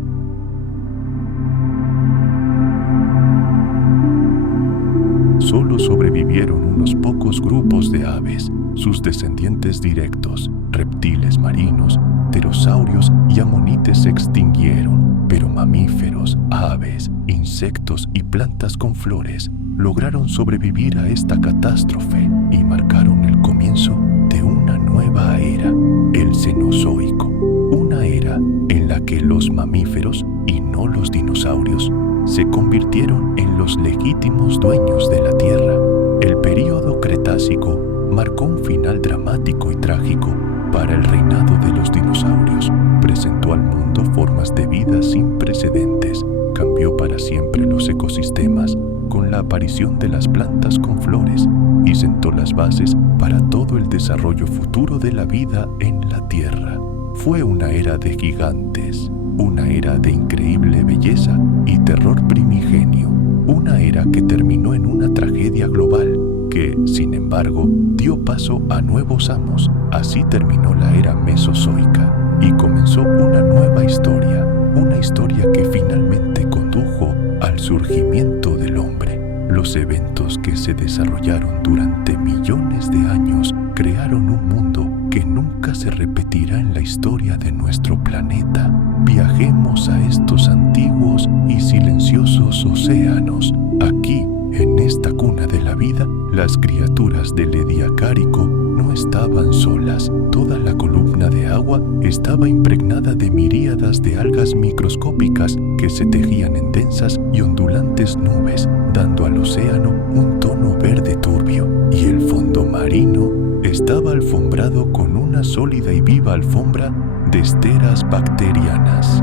Solo sobrevivieron unos pocos grupos de aves, sus descendientes directos, reptiles marinos, pterosaurios y amonites se extinguieron, pero mamíferos, aves, insectos y plantas con flores lograron sobrevivir a esta catástrofe y marcaron el comienzo de una nueva era, el Cenozoico, una era en la que los mamíferos, y no los dinosaurios, se convirtieron en los legítimos dueños de la Tierra. El período Cretácico marcó un final dramático y trágico para el reinado de los dinosaurios. Presentó al mundo formas de vida sin precedentes, cambió para siempre los ecosistemas con la aparición de las plantas con flores y sentó las bases para todo el desarrollo futuro de la vida en la Tierra. Fue una era de gigantes, una era de increíble belleza y terror primigenio, una era que terminó en una tragedia global que, sin embargo, dio paso a nuevos amos. Así terminó la era mesozoica y comenzó una nueva historia, una historia que finalmente condujo al surgimiento del hombre. Los eventos que se desarrollaron durante millones de años crearon un mundo que nunca se repetirá en la historia de nuestro planeta. Viajemos a estos antiguos y silenciosos océanos. Aquí, en esta cuna de la vida, las criaturas del Ediacárico no estaban solas. Toda la columna de agua estaba impregnada de miríadas de algas microscópicas que se tejían en densas y ondulantes nubes, dando al océano un tono verde turbio, y el fondo marino estaba alfombrado con una sólida y viva alfombra de esteras bacterianas.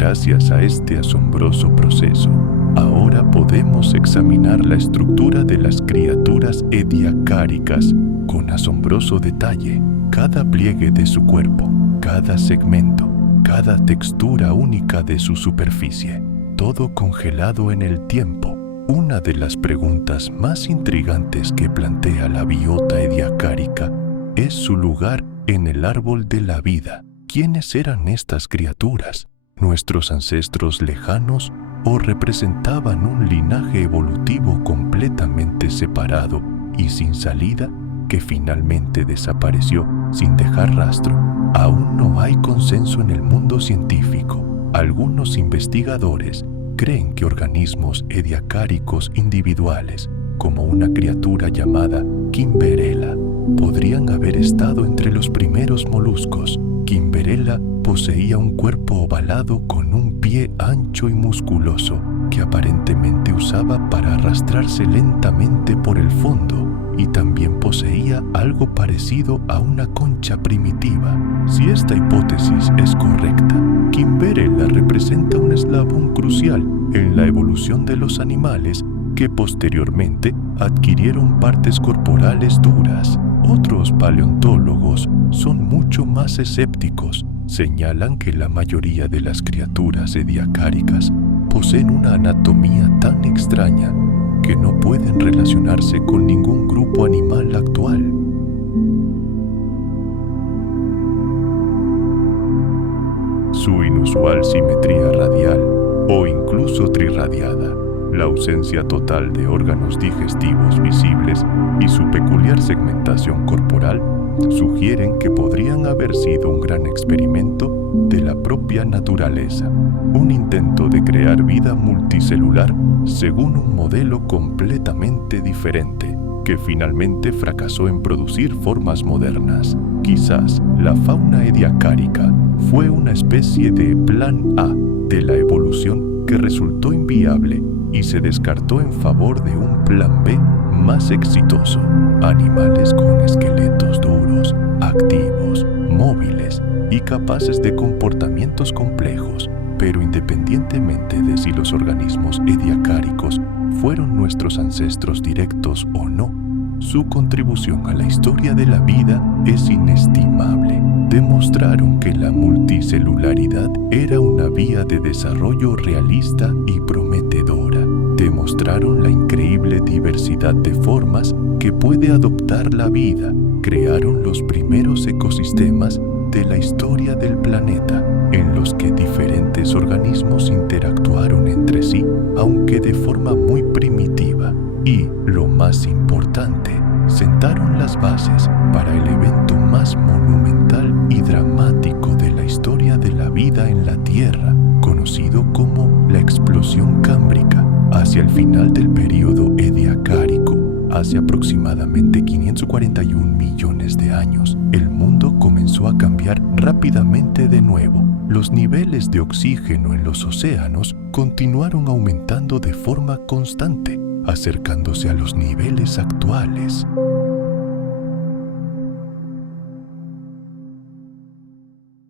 Gracias a este asombroso proceso, ahora podemos examinar la estructura de las criaturas ediacáricas con asombroso detalle, cada pliegue de su cuerpo, cada segmento, cada textura única de su superficie, todo congelado en el tiempo. Una de las preguntas más intrigantes que plantea la biota ediacárica es su lugar en el árbol de la vida. ¿Quiénes eran estas criaturas? ¿Nuestros ancestros lejanos o representaban un linaje evolutivo completamente separado y sin salida que finalmente desapareció sin dejar rastro? Aún no hay consenso en el mundo científico. Algunos investigadores creen que organismos ediacáricos individuales, como una criatura llamada Kimberella, podrían haber estado entre los primeros moluscos. Kimberella poseía un cuerpo ovalado con un pie ancho y musculoso que aparentemente usaba para arrastrarse lentamente por el fondo, y también poseía algo parecido a una concha primitiva. Si esta hipótesis es correcta, Kimberella representa un eslabón crucial en la evolución de los animales que posteriormente adquirieron partes corporales duras. Otros paleontólogos son mucho más escépticos. Señalan que la mayoría de las criaturas ediacáricas poseen una anatomía tan extraña que no pueden relacionarse con ningún grupo animal actual. Su inusual simetría radial o incluso trirradiada, la ausencia total de órganos digestivos visibles y su peculiar segmentación corporal sugieren que podrían haber sido un gran experimento de la propia naturaleza, un intento de crear vida multicelular según un modelo completamente diferente, que finalmente fracasó en producir formas modernas. Quizás la fauna ediacárica fue una especie de plan A de la evolución que resultó inviable y se descartó en favor de un plan B más exitoso: animales con esqueletos duros, activos, móviles y capaces de comportamientos complejos. Pero independientemente de si los organismos ediacáricos fueron nuestros ancestros directos o no, su contribución a la historia de la vida es inestimable. Demostraron que la multicelularidad era una vía de desarrollo realista y prometedora. Demostraron la increíble diversidad de formas que puede adoptar la vida. Crearon los primeros ecosistemas de la historia del planeta, en los que diferentes organismos interactuaron entre sí, aunque de forma muy primitiva. Y, lo más importante, sentaron las bases para el evento más monumental y dramático de la historia de la vida en la Tierra, conocido como la explosión cámbrica. Hacia el final del período ediacárico, hace aproximadamente 541 millones de años, el mundo comenzó a cambiar rápidamente de nuevo. Los niveles de oxígeno en los océanos continuaron aumentando de forma constante, acercándose a los niveles actuales.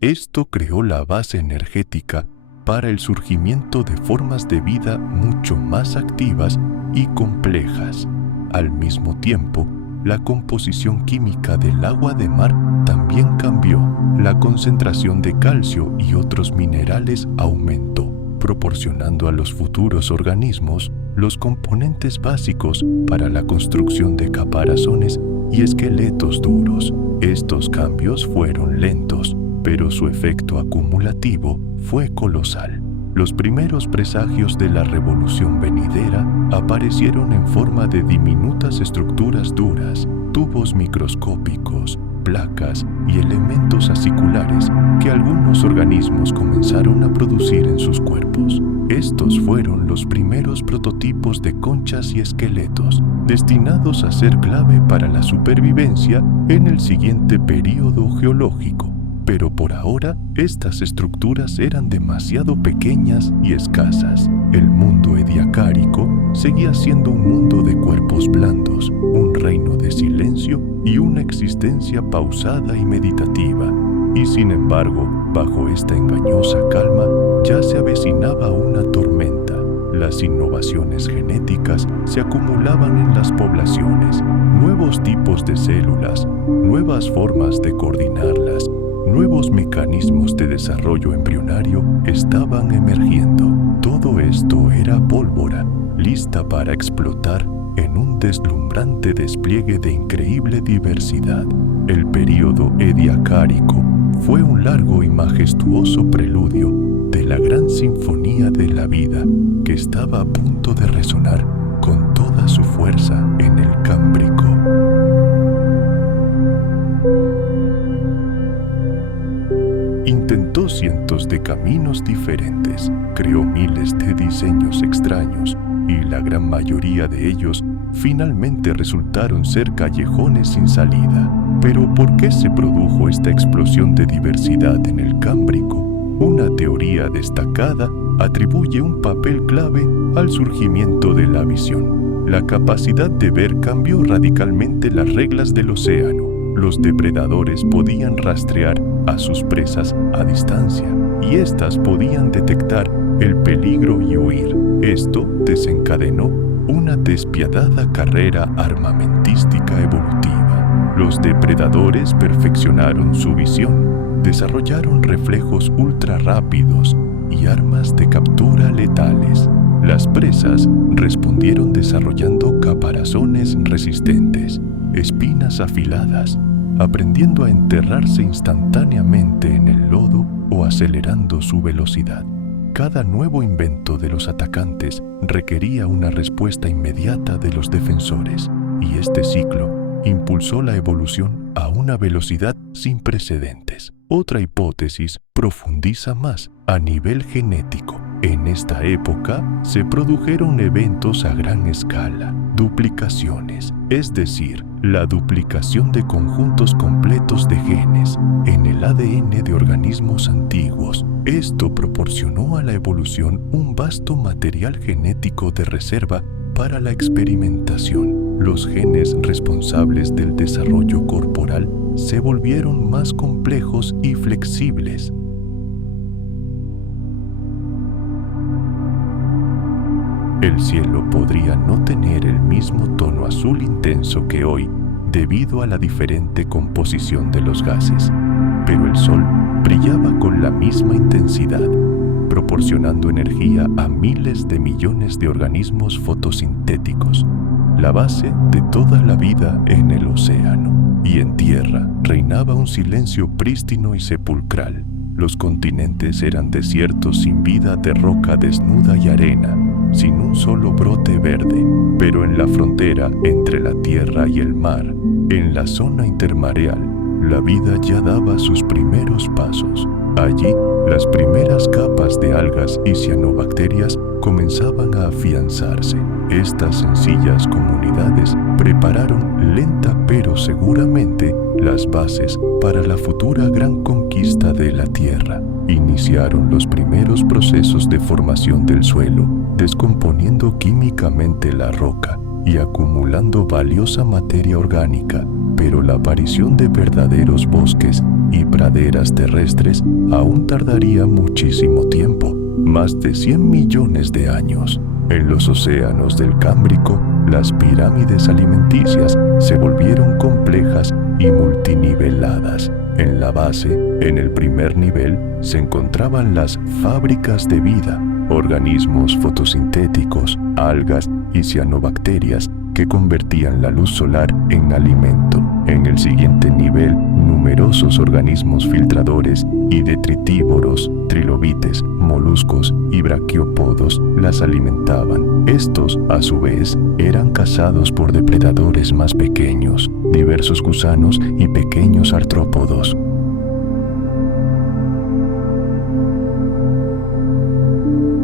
Esto creó la base energética para el surgimiento de formas de vida mucho más activas y complejas. Al mismo tiempo, la composición química del agua de mar también cambió. La concentración de calcio y otros minerales aumentó, proporcionando a los futuros organismos los componentes básicos para la construcción de caparazones y esqueletos duros. Estos cambios fueron lentos, pero su efecto acumulativo fue colosal. Los primeros presagios de la revolución venidera aparecieron en forma de diminutas estructuras duras, tubos microscópicos, placas y elementos aciculares que algunos organismos comenzaron a producir en sus cuerpos. Estos fueron los primeros prototipos de conchas y esqueletos, destinados a ser clave para la supervivencia en el siguiente período geológico. Pero por ahora, estas estructuras eran demasiado pequeñas y escasas. El mundo ediacárico seguía siendo un mundo de cuerpos blandos, un reino de silencio y una existencia pausada y meditativa. Y sin embargo, bajo esta engañosa calma, ya se avecinaba una tormenta. Las innovaciones genéticas se acumulaban en las poblaciones, nuevos tipos de células, nuevas formas de coordinarlas, nuevos mecanismos de desarrollo embrionario estaban emergiendo. Todo esto era pólvora, lista para explotar en un deslumbrante despliegue de increíble diversidad. El período ediacárico fue un largo y majestuoso preludio de la gran sinfonía de la vida que estaba a punto de resonar con toda su fuerza en el Cámbrico. Intentó cientos de caminos diferentes, creó miles de diseños extraños y la gran mayoría de ellos finalmente resultaron ser callejones sin salida. Pero ¿por qué se produjo esta explosión de diversidad en el Cámbrico? Una teoría destacada atribuye un papel clave al surgimiento de la visión. La capacidad de ver cambió radicalmente las reglas del océano. Los depredadores podían rastrear a sus presas a distancia y éstas podían detectar el peligro y huir. Esto desencadenó una despiadada carrera armamentística evolutiva. Los depredadores perfeccionaron su visión, desarrollaron reflejos ultra rápidos y armas de captura letales. Las presas respondieron desarrollando caparazones resistentes, espinas afiladas, aprendiendo a enterrarse instantáneamente en el lodo o acelerando su velocidad. Cada nuevo invento de los atacantes requería una respuesta inmediata de los defensores, y este ciclo impulsó la evolución a una velocidad sin precedentes. Otra hipótesis profundiza más a nivel genético. En esta época se produjeron eventos a gran escala, duplicaciones, es decir, la duplicación de conjuntos completos de genes en el ADN de organismos antiguos. Esto proporcionó a la evolución un vasto material genético de reserva para la experimentación. Los genes responsables del desarrollo corporal se volvieron más complejos y flexibles. El cielo podría no tener el mismo tono azul intenso que hoy debido a la diferente composición de los gases, pero el sol brillaba con la misma intensidad, proporcionando energía a miles de millones de organismos fotosintéticos, la base de toda la vida en el océano. Y en tierra reinaba un silencio prístino y sepulcral. Los continentes eran desiertos sin vida de roca desnuda y arena, sin un solo brote verde, pero en la frontera entre la tierra y el mar, en la zona intermareal, la vida ya daba sus primeros pasos. Allí, las primeras capas de algas y cianobacterias comenzaban a afianzarse. Estas sencillas comunidades prepararon lenta pero seguramente las bases para la futura gran conquista de la Tierra. Iniciaron los primeros procesos de formación del suelo, descomponiendo químicamente la roca y acumulando valiosa materia orgánica, pero la aparición de verdaderos bosques y praderas terrestres aún tardaría muchísimo tiempo, más de 100 millones de años. En los océanos del Cámbrico, las pirámides alimenticias se volvieron complejas y multiniveladas. En la base, en el primer nivel, se encontraban las fábricas de vida, organismos fotosintéticos, algas y cianobacterias que convertían la luz solar en alimento. En el siguiente nivel, numerosos organismos filtradores y detritívoros, trilobites, moluscos y braquiópodos las alimentaban. Estos, a su vez, eran cazados por depredadores más pequeños, diversos gusanos y pequeños artrópodos.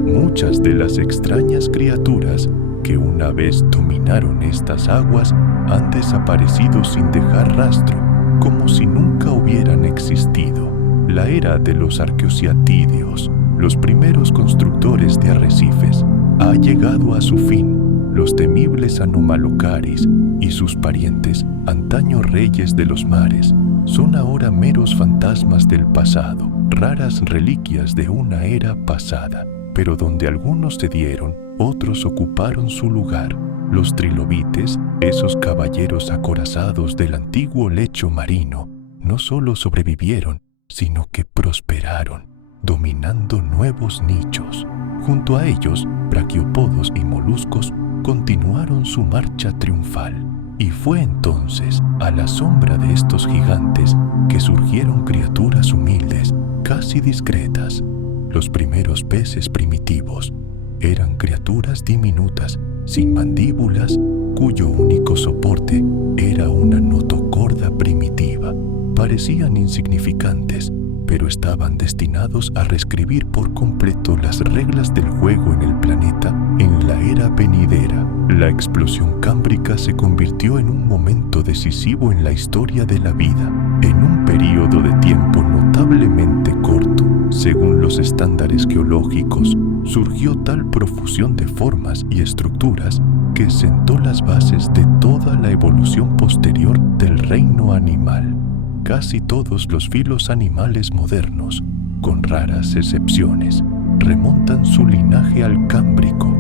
Muchas de las extrañas criaturas que una vez dominaron estas aguas han desaparecido sin dejar rastro, como si nunca hubieran existido. La era de los arqueociatídeos, los primeros constructores de arrecifes, ha llegado a su fin. Los temibles Anomalocaris y sus parientes, antaño reyes de los mares, son ahora meros fantasmas del pasado, raras reliquias de una era pasada, pero donde algunos cedieron, otros ocuparon su lugar. Los trilobites, esos caballeros acorazados del antiguo lecho marino, no solo sobrevivieron, sino que prosperaron, dominando nuevos nichos. Junto a ellos, braquiópodos y moluscos continuaron su marcha triunfal. Y fue entonces, a la sombra de estos gigantes, que surgieron criaturas humildes, casi discretas. Los primeros peces primitivos eran criaturas diminutas, sin mandíbulas, cuyo único soporte era una notocorda primitiva. Parecían insignificantes, pero estaban destinados a reescribir por completo las reglas del juego en el planeta en la era venidera. La explosión cámbrica se convirtió en un momento decisivo en la historia de la vida, en un período de tiempo notablemente corto. Según los estándares geológicos, surgió tal profusión de formas y estructuras que sentó las bases de toda la evolución posterior del reino animal. Casi todos los filos animales modernos, con raras excepciones, remontan su linaje al Cámbrico.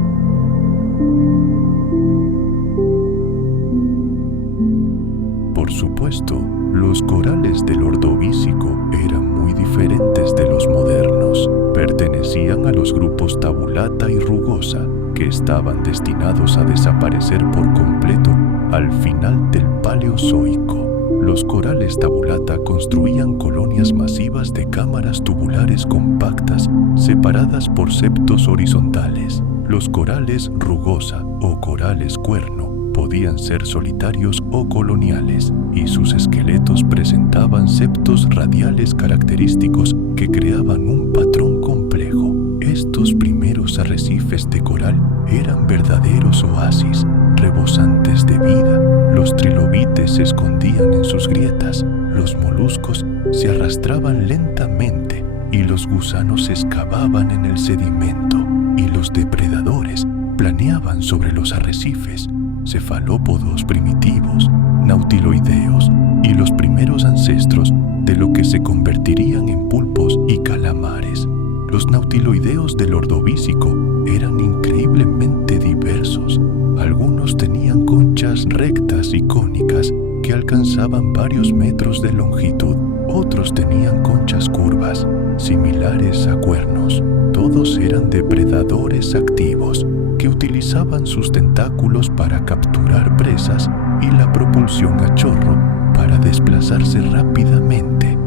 Por supuesto, los corales del Ordovícico eran muy diferentes de los modernos. Pertenecían a los grupos Tabulata y Rugosa, que estaban destinados a desaparecer por completo al final del Paleozoico. Los corales tabulata construían colonias masivas de cámaras tubulares compactas separadas por septos horizontales. Los corales rugosa o corales cuerno podían ser solitarios o coloniales, y sus esqueletos presentaban septos radiales característicos que creaban un patrón complejo. Estos primeros arrecifes de coral eran verdaderos oasis, rebosantes de vida. Los trilobites se escondían en sus grietas, los moluscos se arrastraban lentamente y los gusanos excavaban en el sedimento, y los depredadores planeaban sobre los arrecifes. Cefalópodos primitivos, nautiloideos y los primeros ancestros de lo que se convertirían en pulpos y calamares. Los nautiloideos del Ordovícico eran increíblemente diversos. Algunos tenían conchas rectas y cónicas que alcanzaban varios metros de longitud. Otros tenían conchas curvas, similares a cuernos. Todos eran depredadores activos que utilizaban sus tentáculos para capturar presas y la propulsión a chorro para desplazarse rápidamente.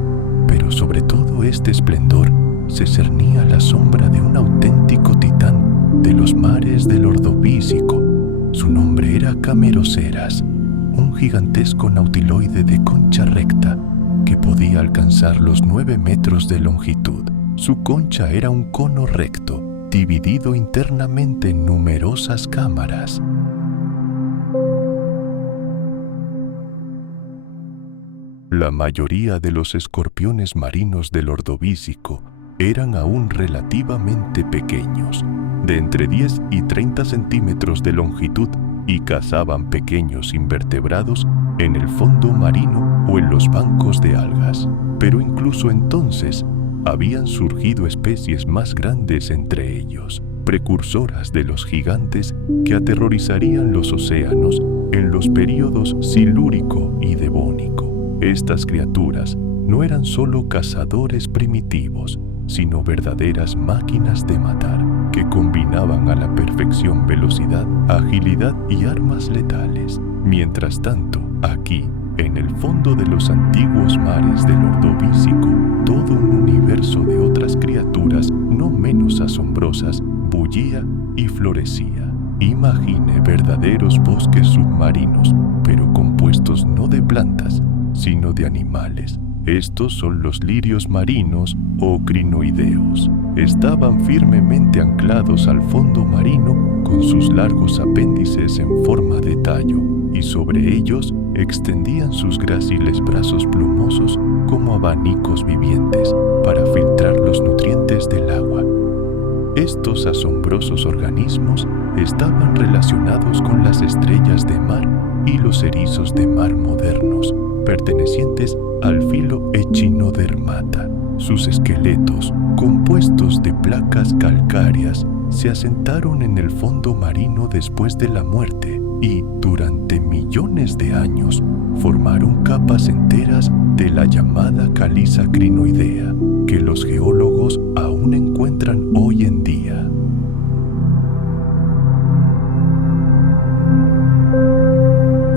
Pero sobre todo este esplendor se cernía la sombra de un auténtico titán de los mares del Ordovícico. Su nombre era Cameroceras, un gigantesco nautiloide de concha recta que podía alcanzar los 9 metros de longitud. Su concha era un cono recto, dividido internamente en numerosas cámaras. La mayoría de los escorpiones marinos del Ordovícico eran aún relativamente pequeños, de entre 10 y 30 centímetros de longitud, y cazaban pequeños invertebrados en el fondo marino o en los bancos de algas. Pero incluso entonces habían surgido especies más grandes entre ellos, precursoras de los gigantes que aterrorizarían los océanos en los períodos silúrico y devónico. Estas criaturas no eran solo cazadores primitivos, sino verdaderas máquinas de matar, que combinaban a la perfección velocidad, agilidad y armas letales. Mientras tanto, aquí, en el fondo de los antiguos mares del Ordovícico, todo un universo de otras criaturas no menos asombrosas bullía y florecía. Imagine verdaderos bosques submarinos, pero compuestos no de plantas, sino de animales. Estos son los lirios marinos o crinoideos. Estaban firmemente anclados al fondo marino con sus largos apéndices en forma de tallo, y sobre ellos extendían sus gráciles brazos plumosos como abanicos vivientes para filtrar los nutrientes del agua. Estos asombrosos organismos estaban relacionados con las estrellas de mar y los erizos de mar modernos, pertenecientes al filo Echinodermata. Sus esqueletos, compuestos de placas calcáreas, se asentaron en el fondo marino después de la muerte y, durante millones de años, formaron capas enteras de la llamada caliza crinoidea, que los geólogos aún encuentran hoy en día.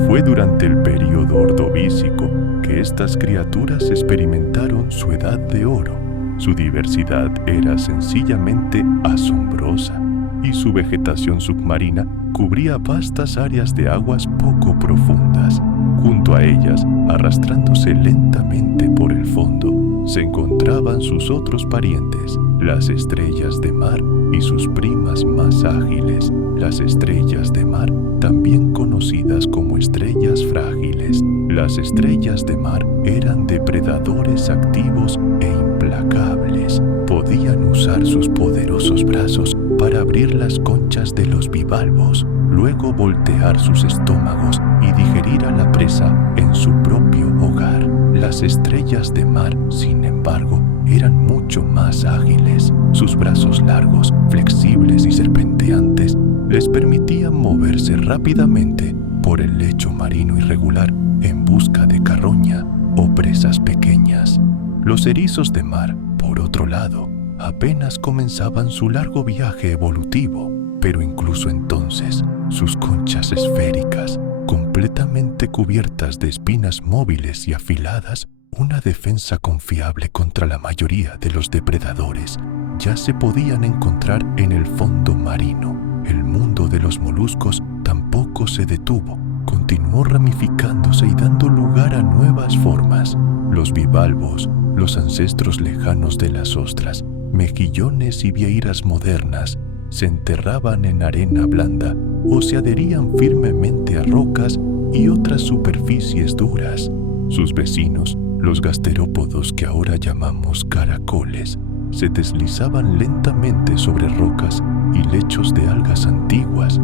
Fue durante el período ordovícico que estas criaturas experimentaron su edad de oro. Su diversidad era sencillamente asombrosa y su vegetación submarina cubría vastas áreas de aguas poco profundas. Junto a ellas, arrastrándose lentamente por el fondo, se encontraban sus otros parientes, las estrellas de mar y sus primas más ágiles, las estrellas de mar, también conocidas como estrellas frágiles. Las estrellas de mar eran depredadores activos e implacables. Podían usar sus poderosos brazos para abrir las conchas de los bivalvos, luego voltear sus estómagos y digerir a la presa en su propio hogar. Las estrellas de mar, sin embargo, eran mucho más ágiles. Sus brazos largos, flexibles y serpenteantes les permitían moverse rápidamente por el lecho marino irregular en busca de carroña o presas pequeñas. Los erizos de mar, por otro lado, apenas comenzaban su largo viaje evolutivo, pero incluso entonces, sus conchas esféricas, completamente cubiertas de espinas móviles y afiladas, una defensa confiable contra la mayoría de los depredadores, ya se podían encontrar en el fondo marino. El mundo de los moluscos tampoco se detuvo, continuó ramificándose y dando lugar a nuevas formas. Los bivalvos, los ancestros lejanos de las ostras, mejillones y vieiras modernas, se enterraban en arena blanda o se adherían firmemente a rocas y otras superficies duras. Sus vecinos, los gasterópodos que ahora llamamos caracoles, se deslizaban lentamente sobre rocas y lechos de algas antiguas.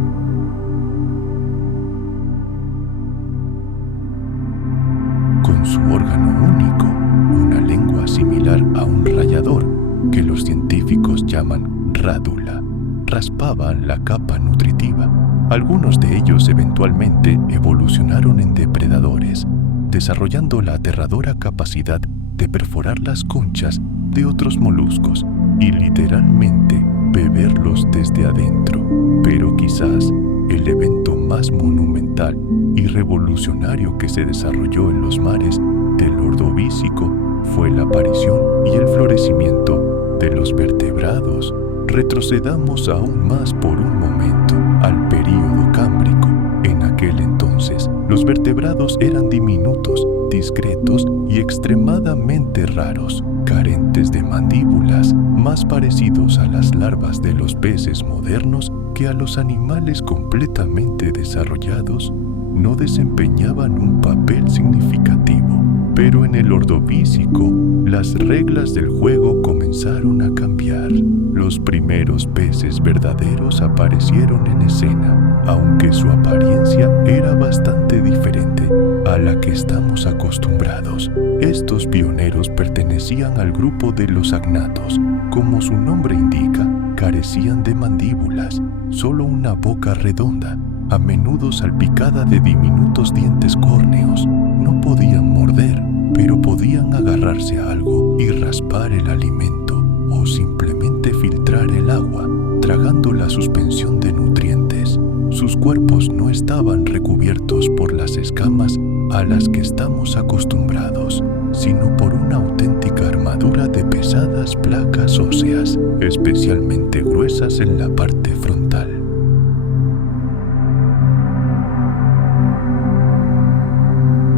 Con su órgano único, una lengua similar a un rallador, que los científicos llaman rádula, raspaban la capa nutritiva. Algunos de ellos eventualmente evolucionaron en depredadores, desarrollando la aterradora capacidad de perforar las conchas de otros moluscos y literalmente beberlos desde adentro. Pero quizás el evento más monumental y revolucionario que se desarrolló en los mares del Ordovícico fue la aparición y el florecimiento de los vertebrados. Retrocedamos aún más por un momento al período cámbrico. En aquel entonces, los vertebrados eran diminutos, discretos y extremadamente raros, carentes de mandíbulas, más parecidos a las larvas de los peces modernos que a los animales completamente desarrollados. No desempeñaban un papel significativo, pero en el Ordovícico las reglas del juego comenzaron a cambiar. Los primeros peces verdaderos aparecieron en escena, aunque su apariencia era bastante diferente a la que estamos acostumbrados. Estos pioneros pertenecían al grupo de los agnatos. Como su nombre indica, carecían de mandíbulas, solo una boca redonda, a menudo salpicada de diminutos dientes córneos. No podían morder, pero podían agarrarse a algo y raspar el alimento, o simplemente filtrar el agua, tragando la suspensión de nutrientes. Sus cuerpos no estaban recubiertos por las escamas a las que estamos acostumbrados, sino por una auténtica armadura de pesadas placas óseas, especialmente gruesas en la parte frontal.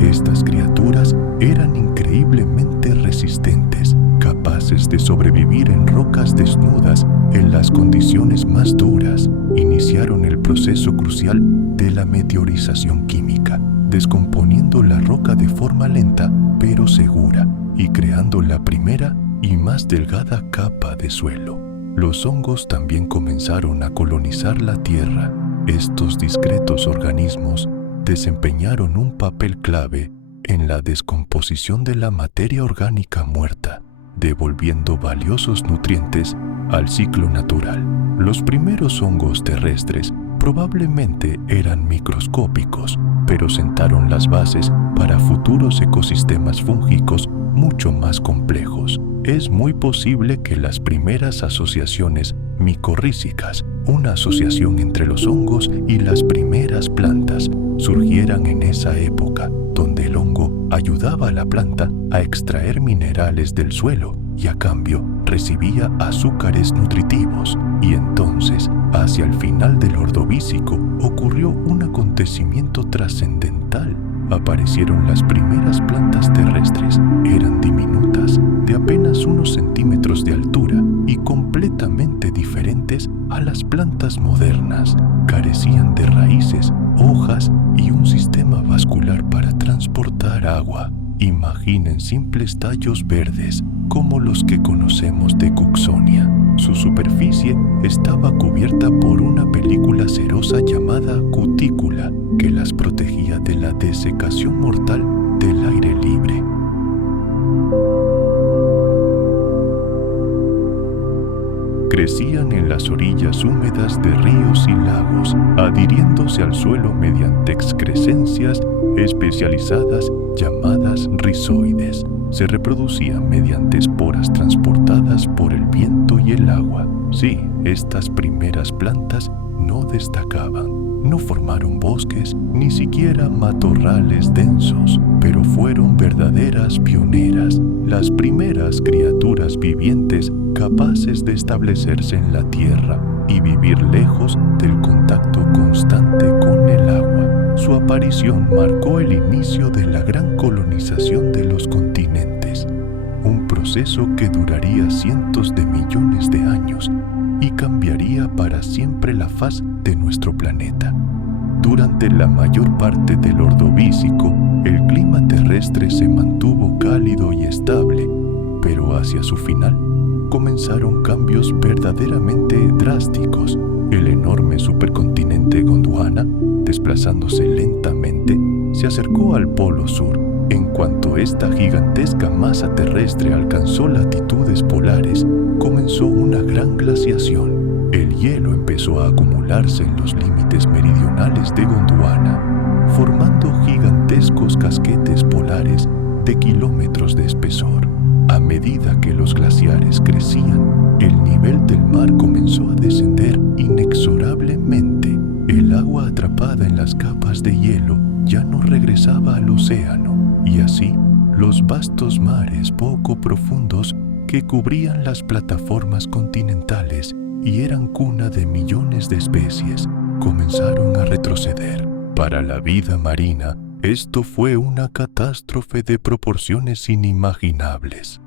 Estas criaturas eran increíblemente resistentes, capaces de sobrevivir en rocas desnudas en las condiciones más duras. Iniciaron el proceso crucial de la meteorización química, descomponiendo la roca de forma lenta pero segura y creando la primera y más delgada capa de suelo. Los hongos también comenzaron a colonizar la Tierra. Estos discretos organismos desempeñaron un papel clave en la descomposición de la materia orgánica muerta, devolviendo valiosos nutrientes al ciclo natural. Los primeros hongos terrestres probablemente eran microscópicos, pero sentaron las bases para futuros ecosistemas fúngicos mucho más complejos. Es muy posible que las primeras asociaciones micorrízicas, una asociación entre los hongos y las primeras plantas, surgieran en esa época, donde el hongo ayudaba a la planta a extraer minerales del suelo y a cambio recibía azúcares nutritivos. Y entonces, hacia el final del Ordovícico, ocurrió un acontecimiento trascendental. Aparecieron las primeras plantas terrestres. Eran diminutas, de apenas unos centímetros de altura y completamente diferentes a las plantas modernas. Carecían de raíces, hojas y un sistema vascular para transportar agua. Imaginen simples tallos verdes, como los que conocemos de Cooksonia. Su superficie estaba cubierta por una película cerosa llamada cutícula, que las protegía de la desecación mortal del aire libre. Crecían en las orillas húmedas de ríos y lagos, adhiriéndose al suelo mediante excrescencias especializadas llamadas rizoides. Se reproducían mediante esporas transportadas por el viento y el agua. Sí, estas primeras plantas no destacaban, no formaron bosques, ni siquiera matorrales densos, pero fueron verdaderas pioneras, las primeras criaturas vivientes capaces de establecerse en la tierra y vivir lejos del contacto constante con el agua. Su aparición marcó el inicio de la gran colonización de los continentes, un proceso que duraría cientos de millones de años y cambiaría para siempre la faz de nuestro planeta. Durante la mayor parte del Ordovícico, el clima terrestre se mantuvo cálido y estable, pero hacia su final comenzaron cambios verdaderamente drásticos. El enorme supercontinente Gondwana, desplazándose lentamente, se acercó al Polo Sur. En cuanto esta gigantesca masa terrestre alcanzó latitudes polares, comenzó una gran glaciación. El hielo empezó a acumularse en los límites meridionales de Gondwana, formando gigantescos casquetes polares de kilómetros de espesor. A medida que los glaciares crecían, el nivel del mar comenzó a descender inexorablemente. El agua atrapada en las capas de hielo ya no regresaba al océano, y así los vastos mares poco profundos que cubrían las plataformas continentales y eran cuna de millones de especies comenzaron a retroceder. Para la vida marina, esto fue una catástrofe de proporciones inimaginables.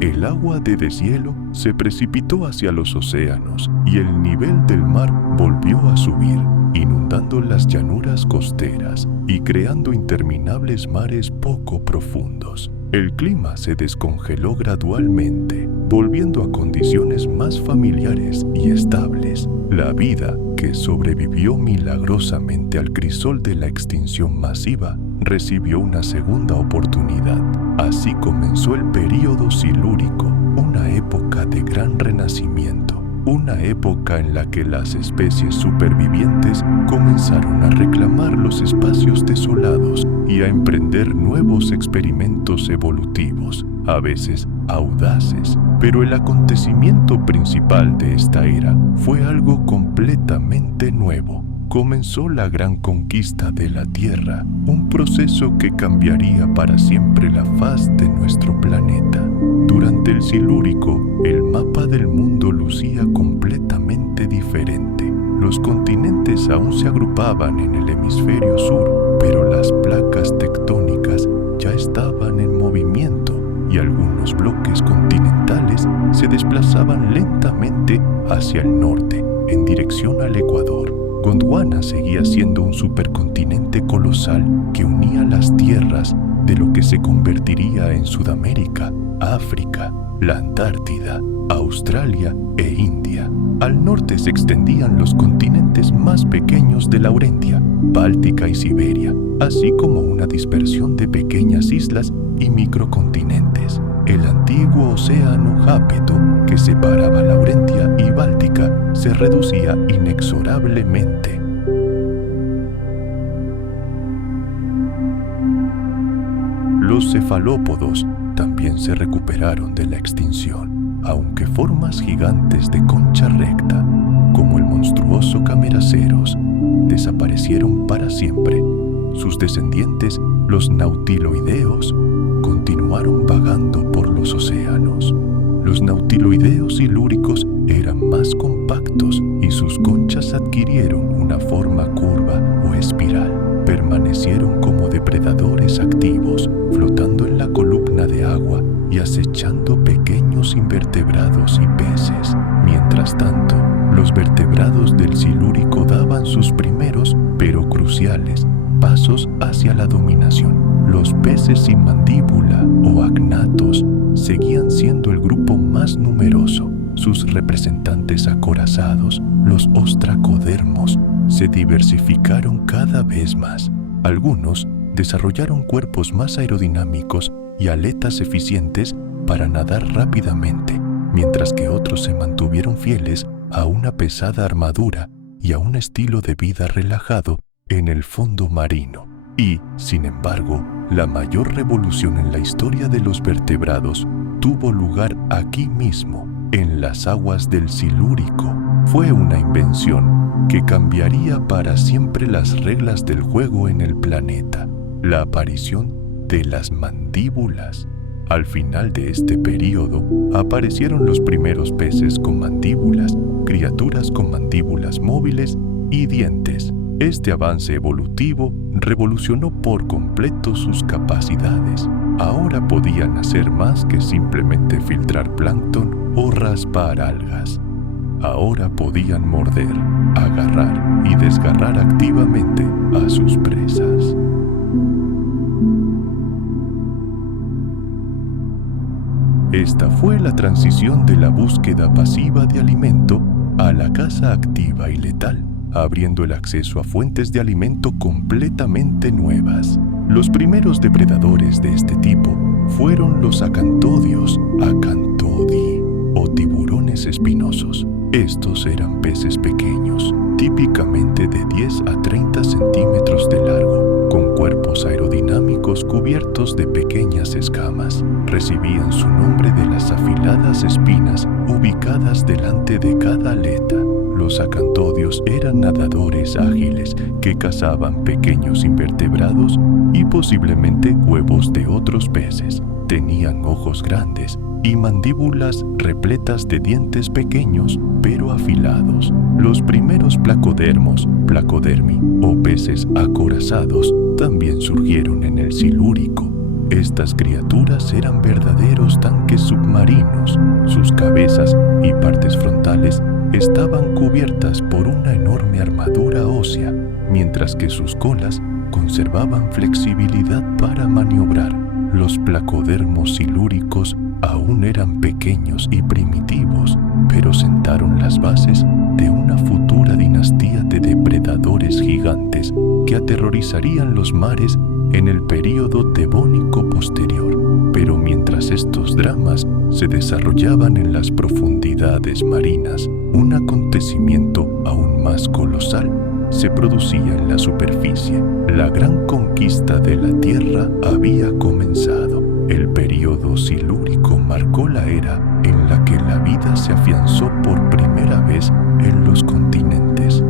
El agua de deshielo se precipitó hacia los océanos y el nivel del mar volvió a subir, inundando las llanuras costeras y creando interminables mares poco profundos. El clima se descongeló gradualmente, volviendo a condiciones más familiares y estables. La vida, que sobrevivió milagrosamente al crisol de la extinción masiva, recibió una segunda oportunidad. Así comenzó el período silúrico, una época de gran renacimiento, una época en la que las especies supervivientes comenzaron a reclamar los espacios desolados y a emprender nuevos experimentos evolutivos, a veces audaces. Pero el acontecimiento principal de esta era fue algo completamente nuevo. Comenzó la gran conquista de la Tierra, un proceso que cambiaría para siempre la faz de nuestro planeta. Durante el Silúrico, el mapa del mundo lucía completamente diferente. Los continentes aún se agrupaban en el hemisferio sur, pero las placas tectónicas ya estaban en movimiento y algunos bloques continentales se desplazaban lentamente hacia el norte, en dirección al Ecuador. Gondwana seguía siendo un supercontinente colosal que unía las tierras de lo que se convertiría en Sudamérica, África, la Antártida, Australia e India. Al norte se extendían los continentes más pequeños de Laurentia, Báltica y Siberia, así como una dispersión de pequeñas islas y microcontinentes. El antiguo océano Jápeto, que separaba Laurentia y Báltica, se reducía inexorablemente. Los cefalópodos también se recuperaron de la extinción, aunque formas gigantes de concha recta, como el monstruoso Camaraceros, desaparecieron para siempre. Sus descendientes, los nautiloideos, continuaron vagando por los océanos. Los nautiloideos silúricos eran más compactos y sus conchas adquirieron una forma curva o espiral. Permanecieron como depredadores activos, flotando en la columna de agua y acechando pequeños invertebrados y peces. Mientras tanto, los vertebrados del Silúrico daban sus primeros, pero cruciales, pasos hacia la dominación. Los peces sin mandíbula o agnatos seguían siendo el grupo más numeroso. Sus representantes acorazados, los ostracodermos, se diversificaron cada vez más. Algunos desarrollaron cuerpos más aerodinámicos y aletas eficientes para nadar rápidamente, mientras que otros se mantuvieron fieles a una pesada armadura y a un estilo de vida relajado en el fondo marino. Y, sin embargo, la mayor revolución en la historia de los vertebrados tuvo lugar aquí mismo, en las aguas del Silúrico. Fue una invención que cambiaría para siempre las reglas del juego en el planeta: la aparición de las mandíbulas. Al final de este período, aparecieron los primeros peces con mandíbulas, criaturas con mandíbulas móviles y dientes. Este avance evolutivo revolucionó por completo sus capacidades. Ahora podían hacer más que simplemente filtrar plancton o raspar algas. Ahora podían morder, agarrar y desgarrar activamente a sus presas. Esta fue la transición de la búsqueda pasiva de alimento a la caza activa y letal, abriendo el acceso a fuentes de alimento completamente nuevas. Los primeros depredadores de este tipo fueron los acantodios, acantodi, o tiburones espinosos. Estos eran peces pequeños, típicamente de 10 a 30 centímetros de largo, con cuerpos aerodinámicos cubiertos de pequeñas escamas. Recibían su nombre de las afiladas espinas ubicadas delante de cada aleta. Los acantodios eran nadadores ágiles que cazaban pequeños invertebrados y posiblemente huevos de otros peces. Tenían ojos grandes y mandíbulas repletas de dientes pequeños pero afilados. Los primeros placodermos, placodermi o peces acorazados, también surgieron en el Silúrico. Estas criaturas eran verdaderos tanques submarinos. Sus cabezas y partes frontales estaban cubiertas por una enorme armadura ósea, mientras que sus colas conservaban flexibilidad para maniobrar. Los placodermos silúricos aún eran pequeños y primitivos, pero sentaron las bases de una futura dinastía de depredadores gigantes que aterrorizarían los mares en el período devónico posterior. Pero mientras estos dramas se desarrollaban en las profundidades marinas, un acontecimiento aún más colosal se producía en la superficie. La gran conquista de la Tierra había comenzado. El período silúrico marcó la era en la que la vida se afianzó por primera vez en los continentes.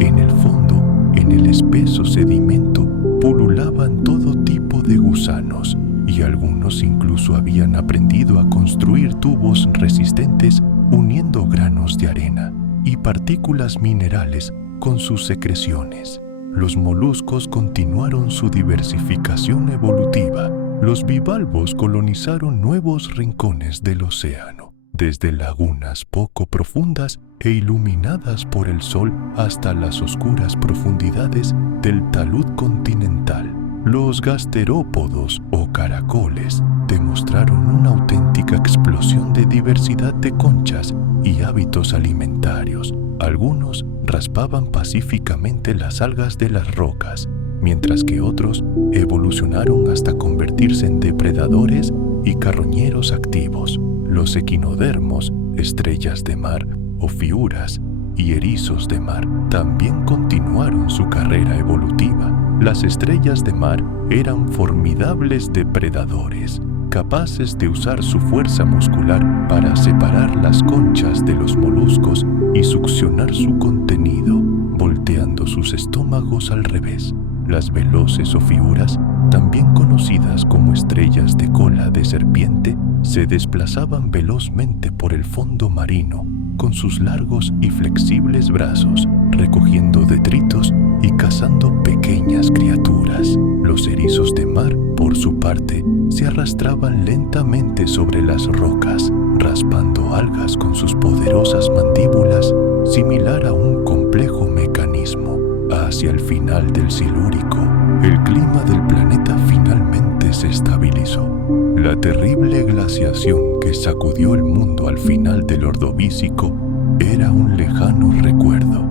En el fondo, en el espeso sedimento, pululaban todo tipo de gusanos, y algunos incluso habían aprendido a construir tubos resistentes uniendo granos de arena y partículas minerales con sus secreciones. Los moluscos continuaron su diversificación evolutiva. Los bivalvos colonizaron nuevos rincones del océano, desde lagunas poco profundas e iluminadas por el sol hasta las oscuras profundidades del talud continental. Los gasterópodos o caracoles demostraron una auténtica explosión de diversidad de conchas y hábitos alimentarios. Algunos raspaban pacíficamente las algas de las rocas, mientras que otros evolucionaron hasta convertirse en depredadores y carroñeros activos. Los equinodermos, estrellas de mar, ofiuras y erizos de mar también continuaron su carrera evolutiva. Las estrellas de mar eran formidables depredadores, capaces de usar su fuerza muscular para separar las conchas de los moluscos y succionar su contenido, volteando sus estómagos al revés. Las veloces ofiuras, también conocidas como estrellas de cola de serpiente, se desplazaban velozmente por el fondo marino con sus largos y flexibles brazos, recogiendo detritos y cazando pequeñas criaturas. Los erizos de mar, por su parte, se arrastraban lentamente sobre las rocas, raspando algas con sus poderosas mandíbulas, similar a un complejo mecanismo. Hacia el final del Silúrico, el clima del planeta finalmente se estabilizó. La terrible glaciación que sacudió el mundo al final del Ordovícico era un lejano recuerdo.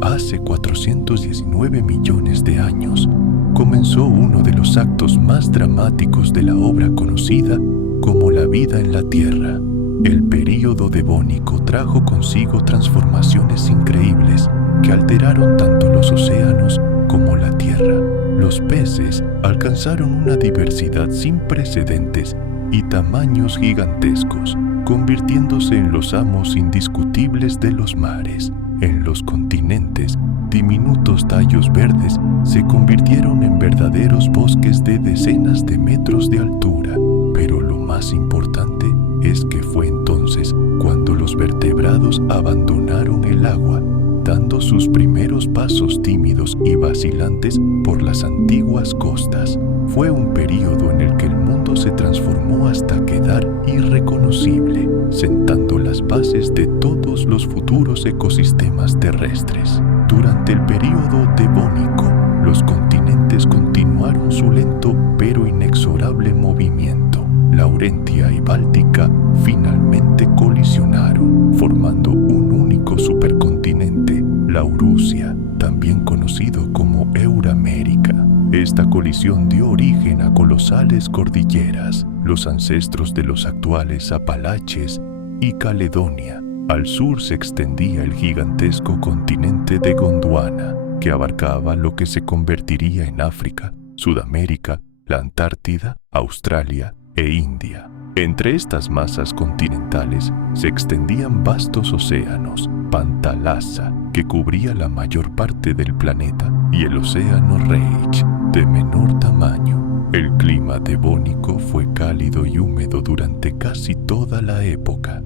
Hace 419 millones de años comenzó uno de los actos más dramáticos de la obra conocida como la vida en la Tierra. El período devónico trajo consigo transformaciones increíbles que alteraron tanto los océanos como la tierra. Los peces alcanzaron una diversidad sin precedentes y tamaños gigantescos, convirtiéndose en los amos indiscutibles de los mares. En los continentes, diminutos tallos verdes se convirtieron en verdaderos bosques de decenas de metros de altura. Pero lo más importante es que fue entonces cuando los vertebrados abandonaron el agua, dando sus primeros pasos tímidos y vacilantes por las antiguas costas. Fue un período en el que el mundo se transformó hasta quedar irreconocible, sentando las bases de todos los futuros ecosistemas terrestres. Durante el período devónico, los continentes continuaron su lento pero inexorable movimiento. Laurentia y Báltica finalmente colisionaron, formando un único supercontinente, Laurasia, también conocido como Euramérica. Esta colisión dio origen a colosales cordilleras, los ancestros de los actuales Apalaches y Caledonia. Al sur se extendía el gigantesco continente de Gondwana, que abarcaba lo que se convertiría en África, Sudamérica, la Antártida, Australia e India. Entre estas masas continentales se extendían vastos océanos, Pantalasa, que cubría la mayor parte del planeta, y el océano Reich, de menor tamaño. El clima devónico fue cálido y húmedo durante casi toda la época.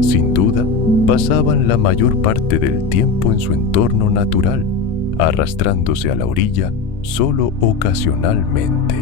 Sin duda, pasaban la mayor parte del tiempo en su entorno natural, arrastrándose a la orilla solo ocasionalmente.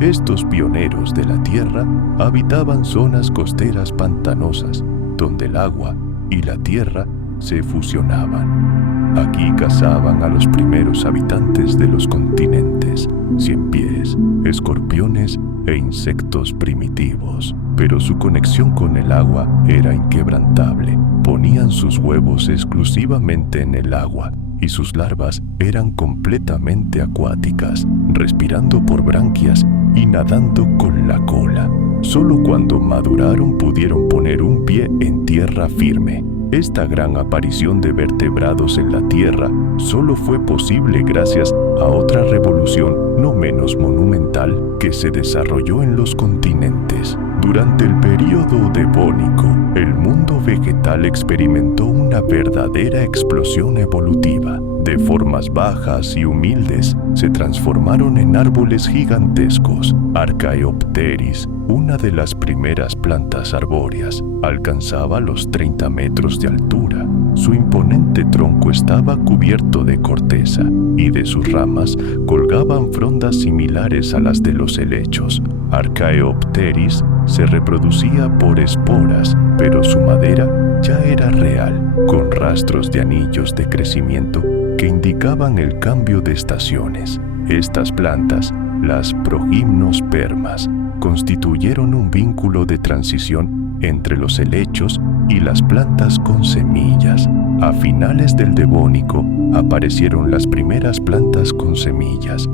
Estos pioneros de la Tierra habitaban zonas costeras pantanosas, donde el agua y la tierra se fusionaban. Aquí cazaban a los primeros habitantes de los continentes, ciempiés, escorpiones e insectos primitivos. Pero su conexión con el agua era inquebrantable. Ponían sus huevos exclusivamente en el agua y sus larvas eran completamente acuáticas, respirando por branquias y nadando con la cola. Solo cuando maduraron pudieron poner un pie en tierra firme. Esta gran aparición de vertebrados en la Tierra solo fue posible gracias a otra revolución no menos monumental que se desarrolló en los continentes. Durante el período devónico, el mundo vegetal experimentó una verdadera explosión evolutiva. De formas bajas y humildes, se transformaron en árboles gigantescos. Archaeopteris, una de las primeras plantas arbóreas, alcanzaba los 30 metros de altura. Su imponente tronco estaba cubierto de corteza, y de sus ramas colgaban frondas similares a las de los helechos. Archaeopteris se reproducía por esporas pero su madera ya era real, con rastros de anillos de crecimiento que indicaban el cambio de estaciones. Estas plantas, las progimnospermas, constituyeron un vínculo de transición entre los helechos y las plantas con semillas. A finales del Devónico aparecieron las primeras plantas con semillas.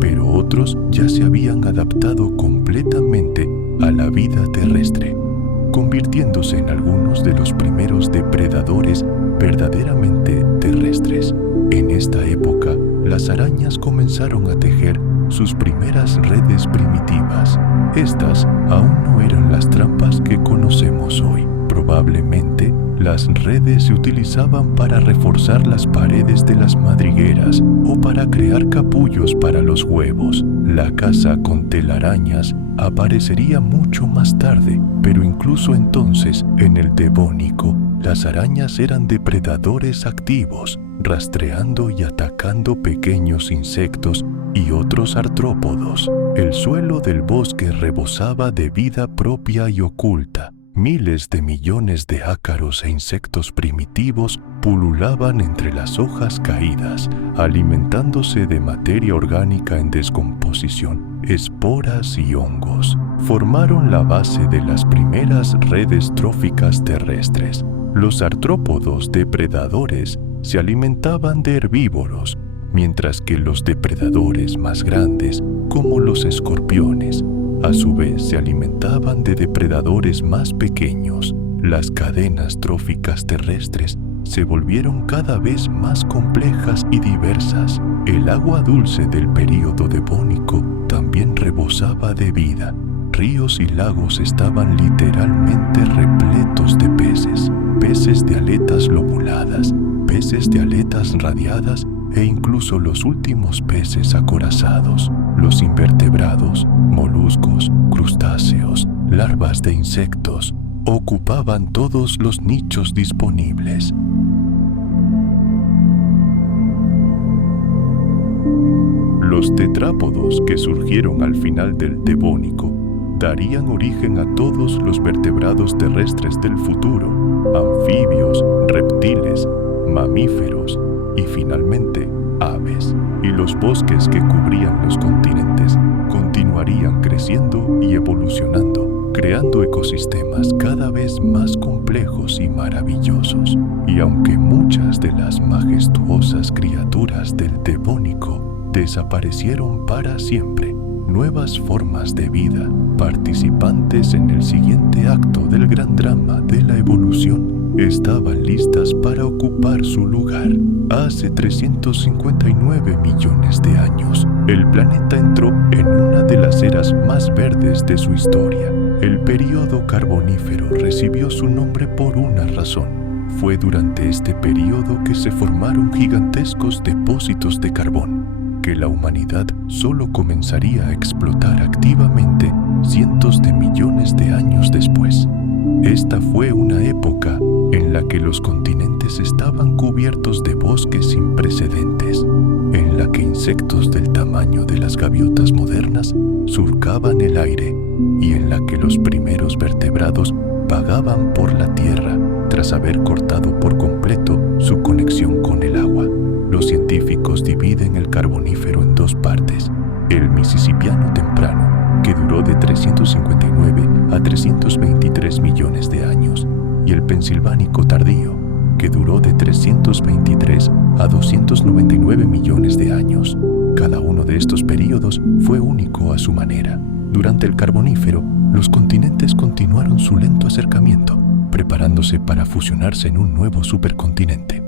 Pero otros ya se habían adaptado completamente a la vida terrestre, convirtiéndose en algunos de los primeros depredadores verdaderamente terrestres. En esta época, las arañas comenzaron a tejer sus primeras redes primitivas. Estas aún no eran las trampas que conocemos hoy. Probablemente, las redes se utilizaban para reforzar las paredes de las madrigueras o para crear capullos para los huevos. La caza con telarañas aparecería mucho más tarde, pero incluso entonces, en el Devónico, las arañas eran depredadores activos, rastreando y atacando pequeños insectos y otros artrópodos. El suelo del bosque rebosaba de vida propia y oculta. Miles de millones de ácaros e insectos primitivos pululaban entre las hojas caídas, alimentándose de materia orgánica en descomposición, esporas y hongos. Formaron la base de las primeras redes tróficas terrestres. Los artrópodos depredadores se alimentaban de herbívoros, mientras que los depredadores más grandes, como los escorpiones, a su vez se alimentaban de depredadores más pequeños. Las cadenas tróficas terrestres se volvieron cada vez más complejas y diversas. El agua dulce del período Devónico también rebosaba de vida. Ríos y lagos estaban literalmente repletos de peces, peces de aletas lobuladas, peces de aletas radiadas e incluso los últimos peces acorazados, los invertebrados, moluscos, crustáceos, larvas de insectos, ocupaban todos los nichos disponibles. Los tetrápodos que surgieron al final del Devónico darían origen a todos los vertebrados terrestres del futuro, anfibios, reptiles, mamíferos y finalmente aves. Y los bosques que cubrían los continentes continuarían creciendo y evolucionando, creando ecosistemas cada vez más complejos y maravillosos. Y aunque muchas de las majestuosas criaturas del Devónico desaparecieron para siempre, nuevas formas de vida, participantes en el siguiente acto del gran drama de la evolución, estaban listas para ocupar su lugar. Hace 359 millones de años, el planeta entró en una de las eras más verdes de su historia. El período carbonífero recibió su nombre por una razón. Fue durante este período que se formaron gigantescos depósitos de carbón, que la humanidad solo comenzaría a explotar activamente cientos de millones de años después. Esta fue una época en la que los continentes estaban cubiertos de bosques sin precedentes, en la que insectos del tamaño de las gaviotas modernas surcaban el aire y en la que los primeros vertebrados vagaban por la tierra tras haber cortado por completo su conexión con el agua. Los científicos dividen el carbonífero en dos partes: el misisipiano temprano, que duró de 359 a 323 millones de años, y el pensilvánico tardío, que duró de 323 a 299 millones de años. Cada uno de estos períodos fue único a su manera. Durante el Carbonífero, los continentes continuaron su lento acercamiento, preparándose para fusionarse en un nuevo supercontinente.